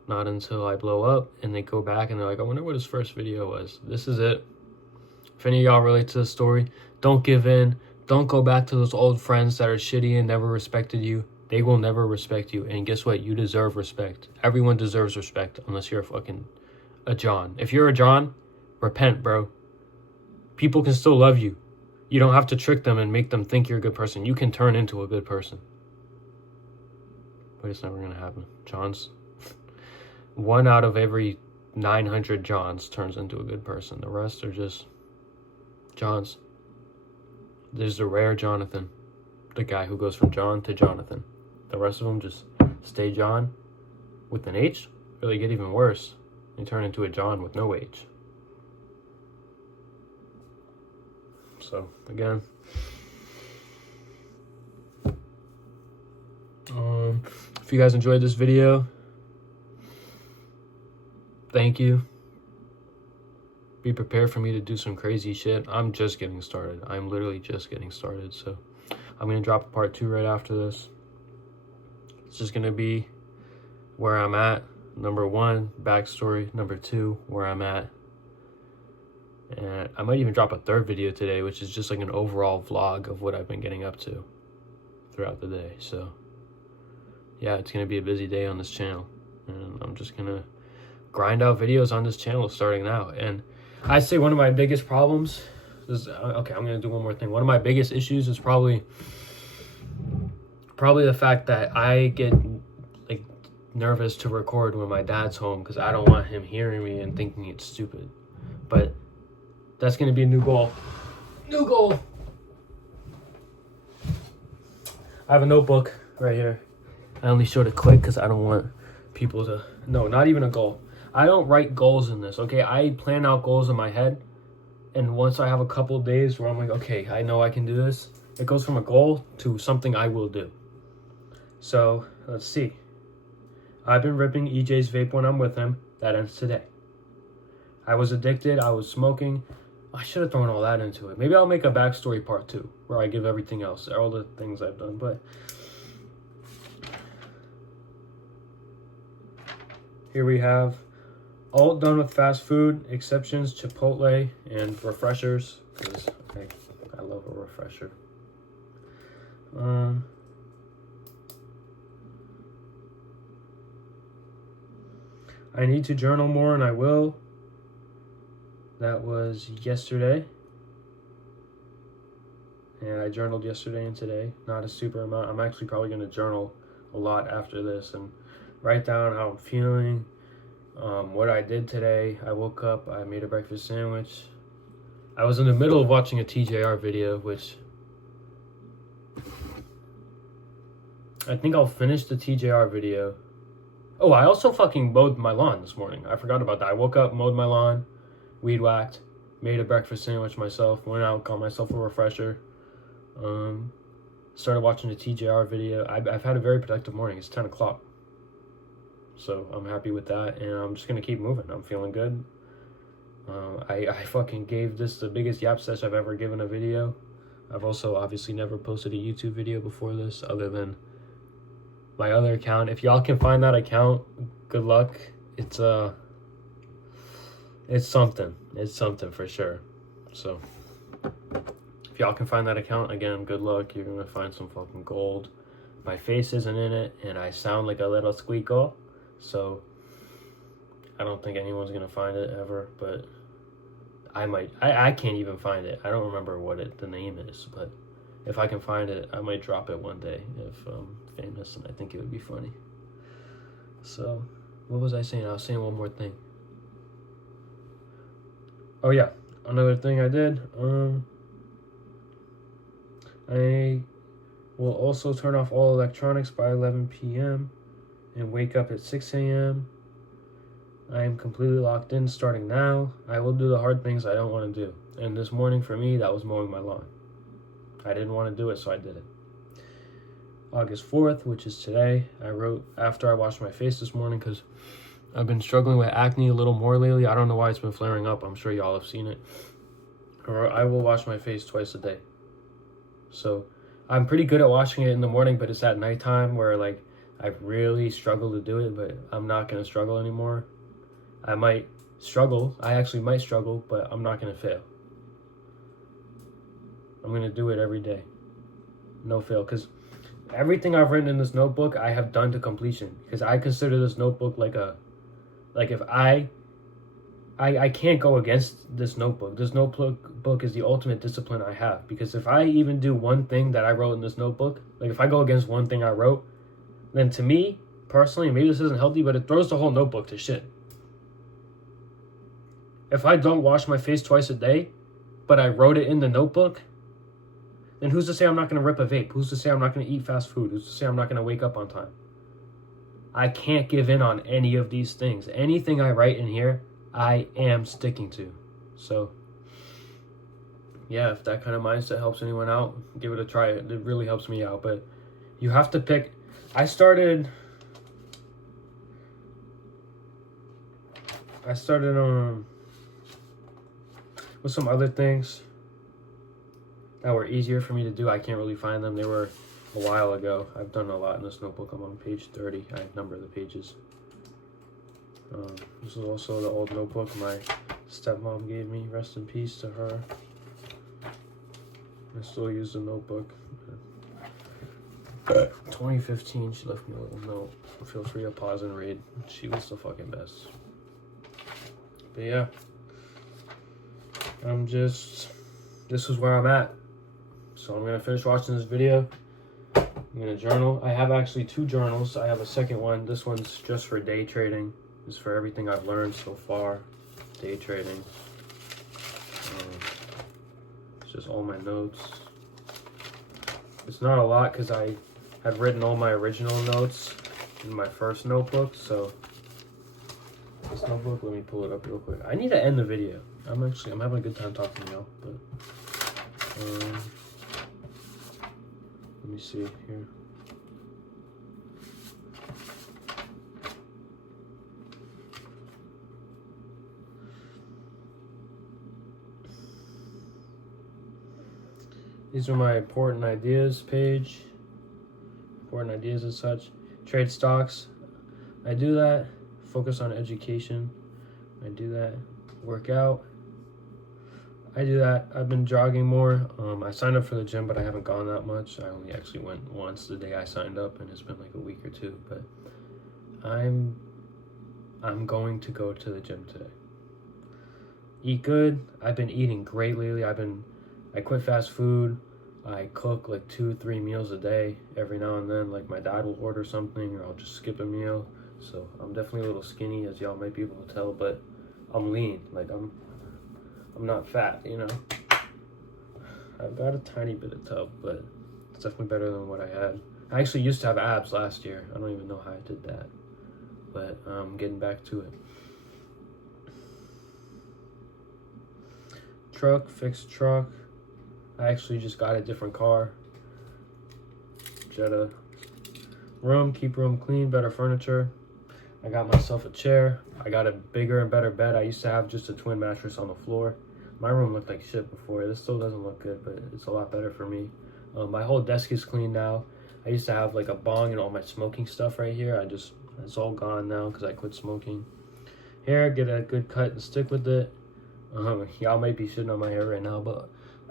not until I blow up and they go back and they're like, I wonder what his first video was. This is it. If any of y'all relate to the story, don't give in. Don't go back to those old friends that are shitty and never respected you. They will never respect you. And guess what? You deserve respect. Everyone deserves respect unless you're a John. If you're a John, repent, bro. People can still love you. You don't have to trick them and make them think you're a good person. You can turn into a good person. But it's never going to happen. Johns, 1 out of every 900 Johns turns into a good person. The rest are just Johns. There's the rare Jonathan, the guy who goes from John to Jonathan. The rest of them just stay John with an H, or they get even worse. They turn into a John with no H. So, again, if you guys enjoyed this video, thank you. Be prepared for me to do some crazy shit. I'm just getting started. I'm literally just getting started. So I'm going to drop a part 2 right after this. It's just going to be where I'm at. Number 1, backstory. Number 2, where I'm at. And I might even drop a 3rd video today, which is just like an overall vlog of what I've been getting up to throughout the day. So yeah, it's going to be a busy day on this channel. And I'm just going to grind out videos on this channel starting now. And I'd say one of my biggest problems is, okay, I'm going to do one more thing. One of my biggest issues is probably the fact that I get like nervous to record when my dad's home because I don't want him hearing me and thinking it's stupid. But that's going to be a new goal. New goal. I have a notebook right here. I only showed it quick because I don't want people to... No, not even a goal. I don't write goals in this, okay? I plan out goals in my head. And once I have a couple of days where I'm like, okay, I know I can do this, it goes from a goal to something I will do. So, let's see. I've been ripping EJ's vape when I'm with him. That ends today. I was addicted. I was smoking. I should have thrown all that into it. Maybe I'll make a backstory part 2 where I give everything else, all the things I've done. But here we have all done with fast food, exceptions, Chipotle, and refreshers, because I love a refresher. I need to journal more, and I will. That was yesterday. And I journaled yesterday and today. Not a super amount. I'm actually probably going to journal a lot after this and write down how I'm feeling, what I did today. I woke up, I made a breakfast sandwich. I was in the middle of watching a TJR video, which I think I'll finish the TJR video. Oh, I also fucking mowed my lawn this morning. I forgot about that. I woke up, mowed my lawn, weed whacked, made a breakfast sandwich myself, went out, got myself a refresher, started watching the TJR video. I've had a very productive morning. It's 10 o'clock. So I'm happy with that, and I'm just going to keep moving. I'm feeling good. I fucking gave this the biggest yap sesh I've ever given a video. I've also obviously never posted a YouTube video before this other than my other account. If y'all can find that account, good luck. It's something. It's something for sure. So if y'all can find that account, again, good luck. You're gonna find some fucking gold. My face isn't in it, and I sound like a little squeako, so I don't think anyone's gonna find it ever, but I might. I can't even find it. I don't remember what the name is, but if I can find it, I might drop it one day if I'm famous, and I think it would be funny. So, what was I saying? I was saying one more thing. Oh yeah, another thing I did. I will also turn off all electronics by 11 p.m. and wake up at 6 a.m. I am completely locked in starting now. I will do the hard things I don't want to do. And this morning for me, that was mowing my lawn. I didn't want to do it, so I did it. August 4th, which is today. I wrote after I washed my face this morning because I've been struggling with acne a little more lately. I don't know why it's been flaring up. I'm sure y'all have seen it. I will wash my face twice a day. So I'm pretty good at washing it in the morning, but it's at nighttime where like I really struggle to do it, but I'm not going to struggle anymore. I might struggle. I actually might struggle, but I'm not going to fail. I'm going to do it every day. No fail. Because everything I've written in this notebook, I have done to completion. Because I consider this notebook like if I can't go against this notebook. This notebook is the ultimate discipline I have. Because if I even do one thing that I wrote in this notebook, like if I go against one thing I wrote, then to me, personally, maybe this isn't healthy, but it throws the whole notebook to shit. If I don't wash my face twice a day, but I wrote it in the notebook, then who's to say I'm not going to rip a vape? Who's to say I'm not going to eat fast food? Who's to say I'm not going to wake up on time? I can't give in on any of these things. Anything I write in here, I am sticking to. So, yeah, if that kind of mindset helps anyone out, give it a try. It really helps me out. But you have to pick. I started with some other things that were easier for me to do. I can't really find them. They were a while ago. I've done a lot in this notebook. I'm on page 30. I number the pages. This is also the old notebook my stepmom gave me. Rest in peace to her. I still use the notebook. 2015, she left me a little note. Feel free to pause and read. She was the fucking best. But yeah. This is where I'm at. So I'm going to finish watching this video. I'm going to journal. I have actually 2 journals. I have a second one. This one's just for day trading. It's for everything I've learned so far. Day trading. It's just all my notes. It's not a lot because I had written all my original notes in my first notebook. So this notebook, let me pull it up real quick. I need to end the video. I'm having a good time talking to y'all, but let me see here. These are my important ideas page. Important ideas and such. Trade stocks. I do that. Focus on education. I do that. Work out. I do that. I've been jogging more. I signed up for the gym, but I haven't gone that much. I only actually went once the day I signed up, and it's been like a week or 2. But I'm going to go to the gym today. Eat good. I've been eating great lately. I quit fast food. I cook like 2-3 meals a day every now and then. Like my dad will order something, or I'll just skip a meal. So I'm definitely a little skinny, as y'all might be able to tell, but I'm lean. Like I'm not fat, you know. I've got a tiny bit of tub, but it's definitely better than what I had. I actually used to have abs last year. I don't even know how I did that, but I'm getting back to it. Truck, fixed truck. I actually just got a different car. Jetta. Room, keep room clean, better furniture. I got myself a chair. I got a bigger and better bed. I used to have just a twin mattress on the floor. My room looked like shit before. This still doesn't look good, but it's a lot better for me. My whole desk is clean now. I used to have like a bong and all my smoking stuff right here. It's all gone now because I quit smoking. Hair, get a good cut and stick with it. Y'all might be shitting on my hair right now, but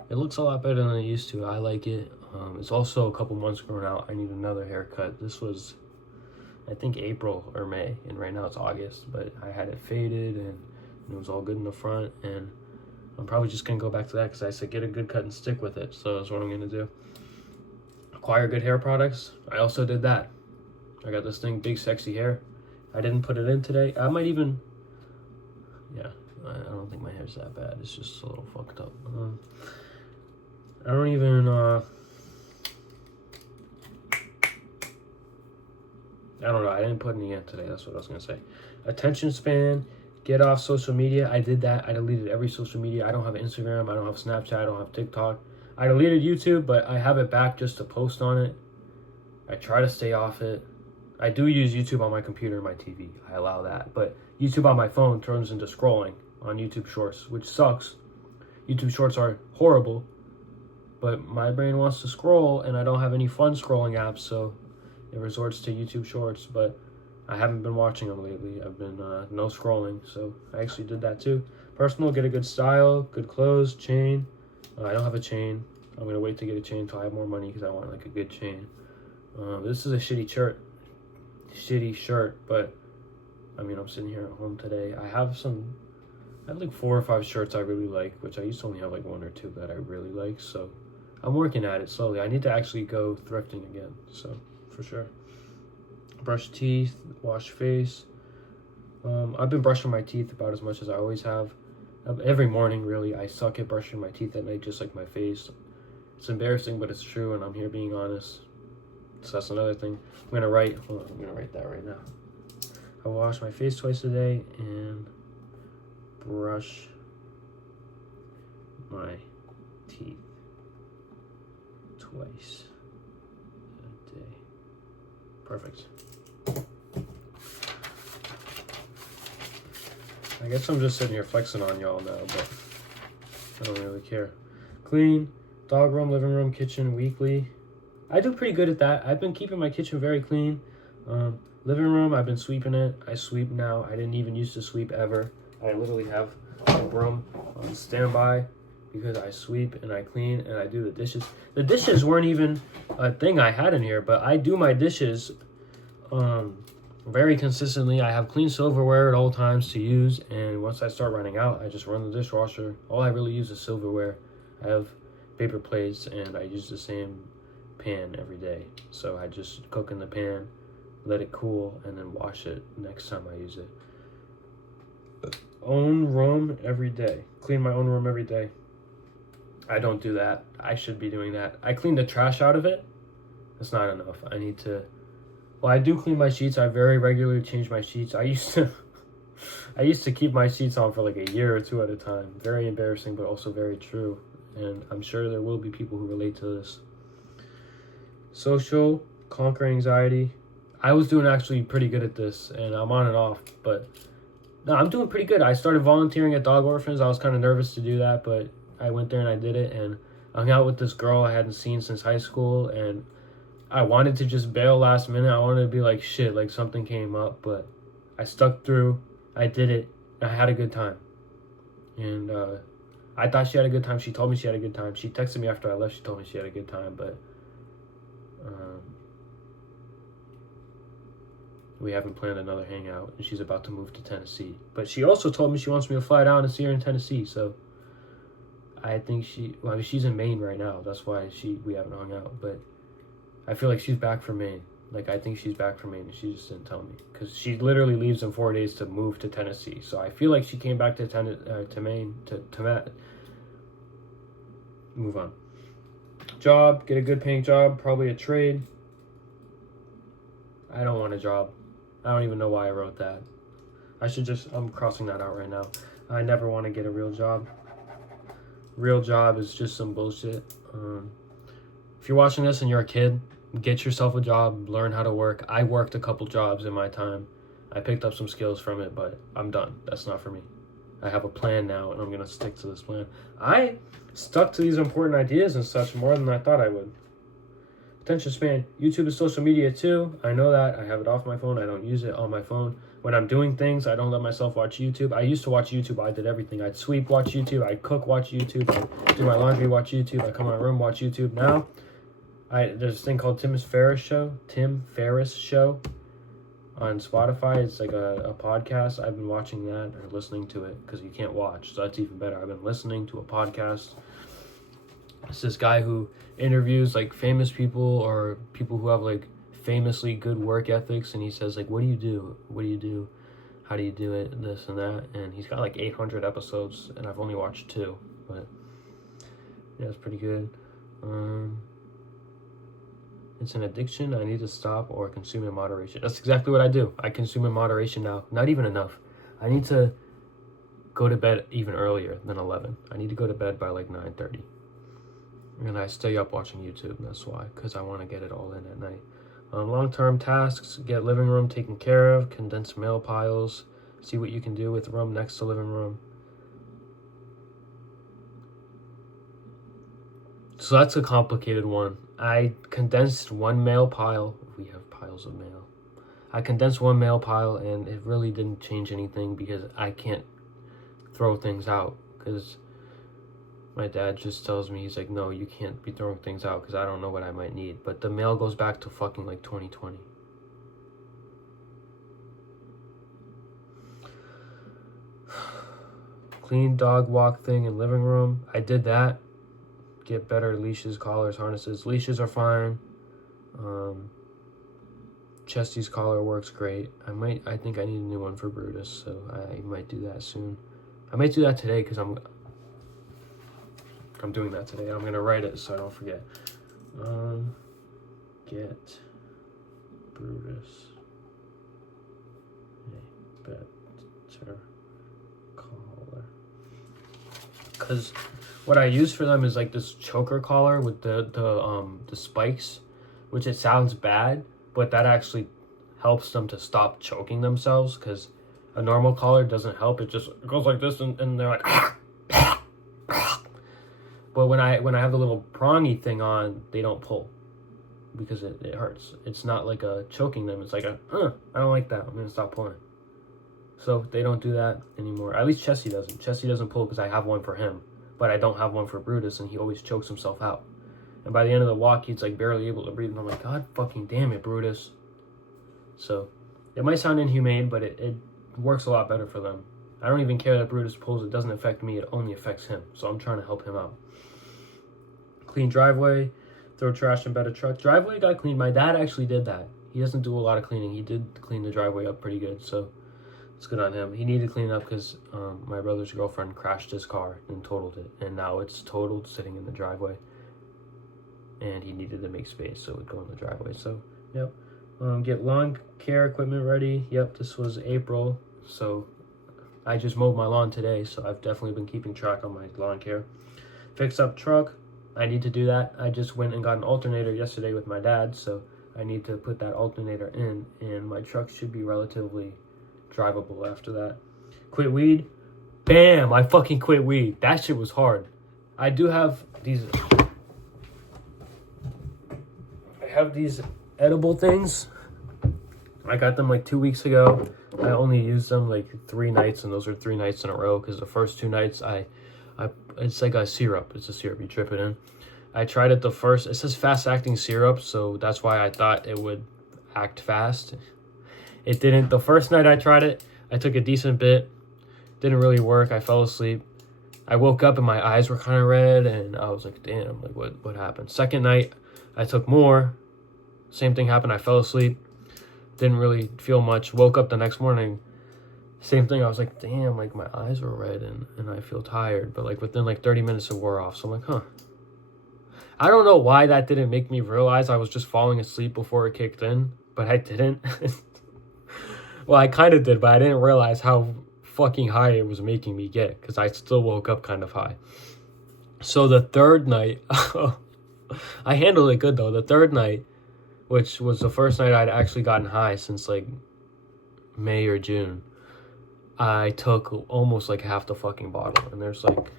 it looks a lot better than it used to. I like it. It's also a couple months grown out. I need another haircut. This was, I think, April or May, and right now it's August. But I had it faded, and it was all good in the front, and I'm probably just going to go back to that because I said get a good cut and stick with it. So that's what I'm going to do. Acquire good hair products. I also did that. I got this thing, Big Sexy Hair. I didn't put it in today. I might even, yeah, I don't think my hair's that bad. It's just a little fucked up. I don't even, I don't know. I didn't put any in today. That's what I was going to say. Attention span. Get off social media. I did that. I deleted every social media. I don't have Instagram. I don't have Snapchat. I don't have TikTok. I deleted YouTube, but I have it back just to post on it. I try to stay off it. I do use YouTube on my computer and my TV. I allow that. But YouTube on my phone turns into scrolling on YouTube Shorts, which sucks. YouTube Shorts are horrible, but my brain wants to scroll, and I don't have any fun scrolling apps, so it resorts to YouTube Shorts. But I haven't been watching them lately. I've been no scrolling, so I actually did that too. Personal, get a good style, good clothes, chain. I don't have a chain. I'm going to wait to get a chain until I have more money because I want like a good chain. This is a shitty shirt, but I mean, I'm sitting here at home today. I have like 4 or 5 shirts I really like, which I used to only have like 1 or 2 that I really like, so I'm working at it slowly. I need to actually go thrifting again, so for sure. Brush teeth, wash face. I've been brushing my teeth about as much as I always have. Every morning, really. I suck at brushing my teeth at night, just like my face. It's embarrassing, but it's true, and I'm here being honest. So that's another thing. I'm gonna write that right now. I wash my face twice a day and brush my teeth twice a day. Perfect. I guess I'm just sitting here flexing on y'all now, but I don't really care. Clean, dog room, living room, kitchen weekly. I do pretty good at that. I've been keeping my kitchen very clean. Living room, I've been sweeping it. I sweep now. I didn't even used to sweep ever. I literally have a broom on standby because I sweep and I clean and I do the dishes. The dishes weren't even a thing I had in here, but I do my dishes very consistently. I have clean silverware at all times to use, and once I start running out, I just run the dishwasher. All I really use is silverware. I have paper plates and I use the same pan every day, so I just cook in the pan, let it cool, and then wash it next time I use it. Own room every day. Clean my own room every day. I don't do that. I should be doing that. I clean the trash out of it. That's not enough. I need to. Well, I do clean my sheets. I very regularly change my sheets. I used to keep my sheets on for like a year or 2 at a time. Very embarrassing, but also very true. And I'm sure there will be people who relate to this. Social, conquer anxiety. I was doing actually pretty good at this, and I'm on and off, but no, I'm doing pretty good. I started volunteering at dog orphans. I was kind of nervous to do that, but I went there and I did it, and I hung out with this girl I hadn't seen since high school, and I wanted to just bail last minute. I wanted to be like, shit, like something came up, but I stuck through. I did it. I had a good time. And I thought she had a good time. She told me she had a good time. She texted me after I left. She told me she had a good time, but we haven't planned another hangout, and she's about to move to Tennessee. But she also told me she wants me to fly down and see her in Tennessee, so I think she's in Maine right now. That's why we haven't hung out, but I feel like she's back from Maine. Like, I think she's back from Maine, and she just didn't tell me. Because she literally leaves in 4 days to move to Tennessee. So I feel like she came back to Maine to move on. Job, get a good paying job, probably a trade. I don't want a job. I don't even know why I wrote that. I'm crossing that out right now. I never want to get a real job. Real job is just some bullshit. If you're watching this and you're a kid, get yourself a job, learn how to work. I worked a couple jobs in my time. I picked up some skills from it, but I'm done. That's not for me. I have a plan now, and I'm going to stick to this plan. I stuck to these important ideas and such more than I thought I would. Attention span. YouTube is social media too. I know that. I have it off my phone. I don't use it on my phone. When I'm doing things, I don't let myself watch YouTube. I used to watch YouTube. I did everything. I'd sweep, watch YouTube. I'd cook, watch YouTube. I'd do my laundry, watch YouTube. I'd come in my room, watch YouTube. Now, there's this thing called Tim Ferriss Show on Spotify. It's like a podcast. I've been watching that or listening to it because you can't watch, so that's even better. I've been listening to a podcast. It's this guy who interviews like famous people or people who have like famously good work ethics, and he says like, what do you do? How do you do it? And this and that. And he's got like 800 episodes, and I've only watched 2, but yeah, it's pretty good. It's an addiction. I need to stop or consume in moderation. That's exactly what I do. I consume in moderation now. Not even enough. I need to go to bed even earlier than 11. I need to go to bed by like 9:30. And I stay up watching YouTube. That's why, because I want to get it all in at night. Long-term tasks: get living room taken care of, condense mail piles, see what you can do with room next to living room. So that's a complicated one. I condensed one mail pile. We have piles of mail. I condensed one mail pile, and it really didn't change anything because I can't throw things out. Because my dad just tells me, he's like, no, you can't be throwing things out because I don't know what I might need. But the mail goes back to fucking like 2020. Clean dog walk thing in living room. I did that. Get better leashes, collars, harnesses. Leashes are fine. Chesty's collar works great. I think I need a new one for Brutus, so I might do that soon. I might do that today because I'm doing that today. I'm gonna write it so I don't forget. Get Brutus a better collar. Because what I use for them is like this choker collar with the spikes, which it sounds bad, but that actually helps them to stop choking themselves. Because a normal collar doesn't help; it just goes like this, and they're like. But when I have the little prongy thing on, they don't pull because it hurts. It's not like a choking them. It's like I don't like that. I'm gonna stop pulling. So they don't do that anymore. At least Chessie doesn't. Chessie doesn't pull because I have one for him. But I don't have one for Brutus, and he always chokes himself out. And by the end of the walk, he's like barely able to breathe. And I'm like, God fucking damn it, Brutus. So it might sound inhumane, but it works a lot better for them. I don't even care that Brutus pulls. It doesn't affect me. It only affects him. So I'm trying to help him out. Clean driveway. Throw trash in better truck. Driveway got cleaned. My dad actually did that. He doesn't do a lot of cleaning. He did clean the driveway up pretty good. So it's good on him. He needed to clean it up because my brother's girlfriend crashed his car and totaled it. And now it's totaled, sitting in the driveway. And he needed to make space, so it would go in the driveway. So, yep. Get lawn care equipment ready. Yep, this was April. So I just mowed my lawn today, so I've definitely been keeping track on my lawn care. Fix up truck. I need to do that. I just went and got an alternator yesterday with my dad, so I need to put that alternator in, and my truck should be relatively drivable after that. Quit weed. Bam! I fucking quit weed. That shit was hard. I have these edible things. I got them like 2 weeks ago. I only used them like 3 nights, and those are 3 nights in a row because the first 2 nights it's like a syrup. It's a syrup. You trip it in. I tried it it says fast acting syrup, so that's why I thought it would act fast. It didn't. The first night I tried it, I took a decent bit. Didn't really work. I fell asleep. I woke up and my eyes were kind of red, and I was like, damn, like what happened? Second night, I took more. Same thing happened. I fell asleep. Didn't really feel much. Woke up the next morning. Same thing. I was like, damn, like my eyes were red and I feel tired. But like within like 30 minutes it wore off. So I'm like, huh. I don't know why that didn't make me realize I was just falling asleep before it kicked in. But I didn't. Well, I kind of did, but I didn't realize how fucking high it was making me get. Because I still woke up kind of high. So the third night, I handled it good though. The third night, which was the first night I'd actually gotten high since like May or June, I took almost like half the fucking bottle, and there's like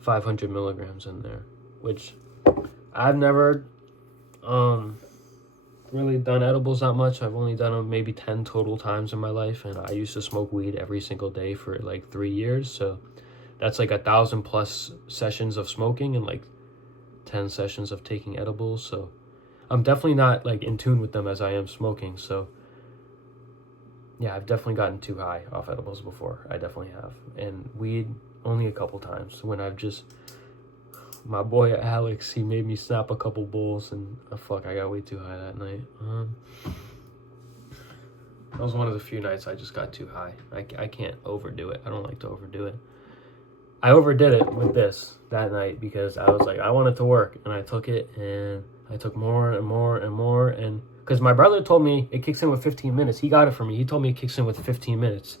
500 milligrams in there, which I've never really done edibles that much. I've only done them maybe 10 total times in my life, and I used to smoke weed every single day for like 3 years, so that's like 1,000+ sessions of smoking and like 10 sessions of taking edibles. So I'm definitely not like in tune with them as I am smoking. So yeah, I've definitely gotten too high off edibles before. I definitely have. And weed only a couple times when I've just, my boy Alex, he made me snap a couple bowls, and I got way too high that night. That was one of the few nights I just got too high. I can't overdo it. I don't like to overdo it. I overdid it with this that night because I was like, I want it to work, and I took it, and I took more and more and more, and because my brother told me it kicks in with 15 minutes. He got it for me. He told me it kicks in with 15 minutes.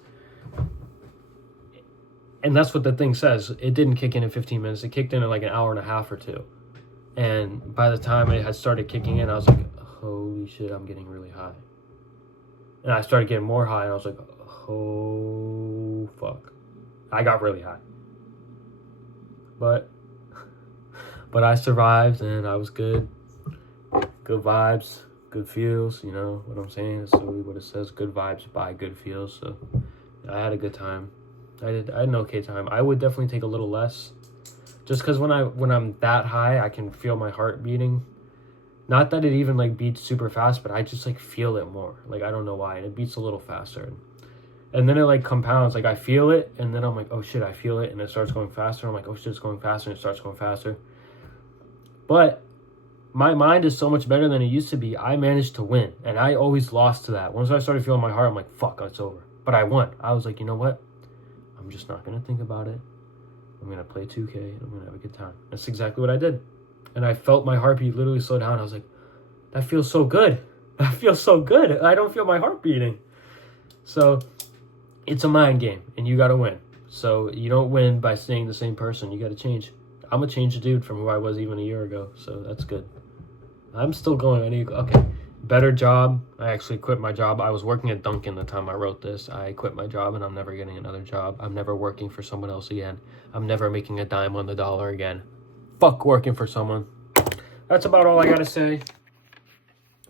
And that's what the thing says. It didn't kick in 15 minutes. It kicked in like an hour and a half or 2. And by the time it had started kicking in, I was like, ugh, holy shit, I'm getting really high. And I started getting more high, and I was like, oh, fuck. I got really high. But I survived, and I was good. Good vibes, good feels, you know what I'm saying? That's really what it says. Good vibes by good feels. So I had a good time. I had an okay time. I would definitely take a little less. Just because when I'm that high, I can feel my heart beating. Not that it even like beats super fast, but I just like feel it more. Like I don't know why, and it beats a little faster. And then it like compounds. Like I feel it, and then I'm like, oh shit, I feel it, and it starts going faster. I'm like, oh shit, it's going faster, and it starts going faster. But my mind is so much better than it used to be. I managed to win, and I always lost to that. Once I started feeling my heart, I'm like, fuck, it's over. But I won. I was like, you know what? I'm just not gonna think about it. I'm gonna play 2K, and I'm gonna have a good time. That's exactly what I did. And I felt my heartbeat literally slow down. I was like, that feels so good. That feels so good. I don't feel my heart beating. So it's a mind game, and you gotta win. So you don't win by staying the same person. You gotta change. I'm a changed dude from who I was even a year ago, so that's good. I'm still going. Okay, better job. I actually quit my job. I was working at Dunkin' the time I wrote this. I quit my job, and I'm never getting another job. I'm never working for someone else again. I'm never making a dime on the dollar again. Fuck working for someone. That's about all I gotta say.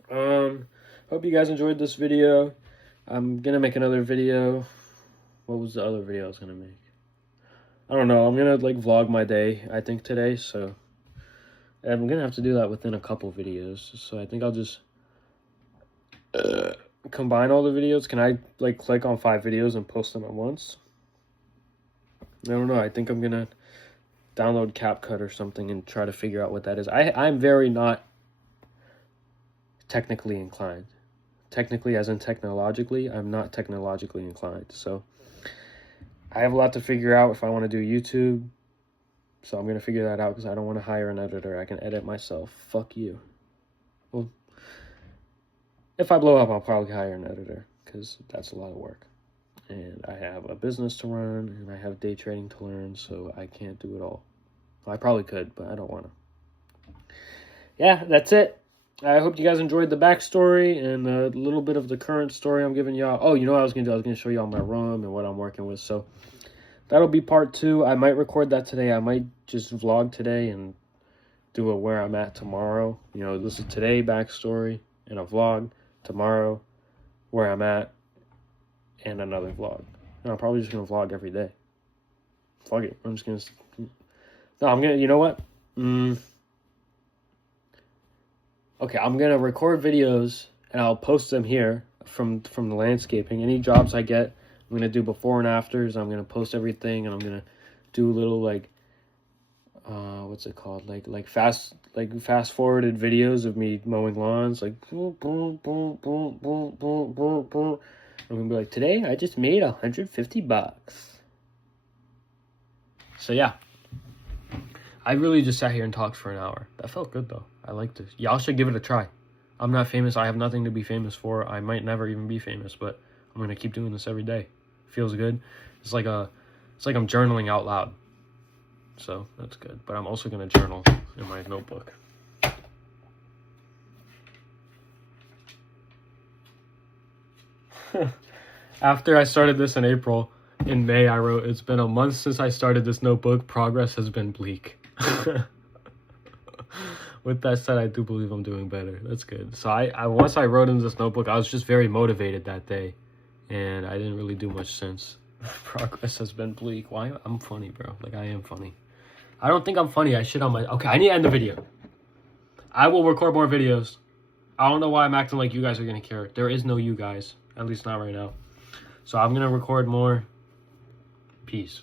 Hope you guys enjoyed this video. I'm gonna make another video. What was the other video I was gonna make? I don't know. I'm gonna like vlog my day, I think, today. So I'm gonna have to do that within a couple videos. So I think I'll just combine all the videos. Can I like click on 5 videos and post them at once? I don't know. I think I'm gonna download CapCut or something and try to figure out what that is. I'm very not technically inclined. Technically, as in technologically, I'm not technologically inclined. So I have a lot to figure out if I want to do YouTube. So I'm going to figure that out because I don't want to hire an editor. I can edit myself. Fuck you. Well, if I blow up, I'll probably hire an editor because that's a lot of work. And I have a business to run, and I have day trading to learn, so I can't do it all. Well, I probably could, but I don't want to. Yeah, that's it. I hope you guys enjoyed the backstory and a little bit of the current story I'm giving y'all. Oh, you know what I was going to do? I was going to show y'all my room and what I'm working with. So that'll be part 2. I might record that today. I might just vlog today and do a where I'm at tomorrow. You know, this is today backstory and a vlog. Tomorrow, where I'm at, and another vlog. And I'm probably just going to vlog every day. Fuck it. I'm just going to... No, I'm going to... You know what? Okay, I'm going to record videos, and I'll post them here from the landscaping. Any jobs I get, I'm going to do before and afters. I'm going to post everything, and I'm going to do little, like... what's it called? Like fast forwarded videos of me mowing lawns, like boom, boom, boom, boom, boom, boom, boom, boom. I'm gonna be like, today I just made $150. So yeah, I really just sat here and talked for an hour. That felt good though. I liked it. Y'all should give it a try. I'm not famous. I have nothing to be famous for. I might never even be famous, but I'm gonna keep doing this every day. Feels good. It's like I'm journaling out loud. So that's good. But I'm also going to journal in my notebook. After I started this in April, in May I wrote, it's been a month since I started this notebook. Progress has been bleak. With that said, I do believe I'm doing better. That's good. So I once I wrote in this notebook, I was just very motivated that day. And I didn't really do much since. Progress has been bleak. Why? I'm funny, bro. Like, I am funny. I don't think I'm funny. I shit on my... Okay, I need to end the video. I will record more videos. I don't know why I'm acting like you guys are going to care. There is no you guys. At least not right now. So I'm going to record more. Peace.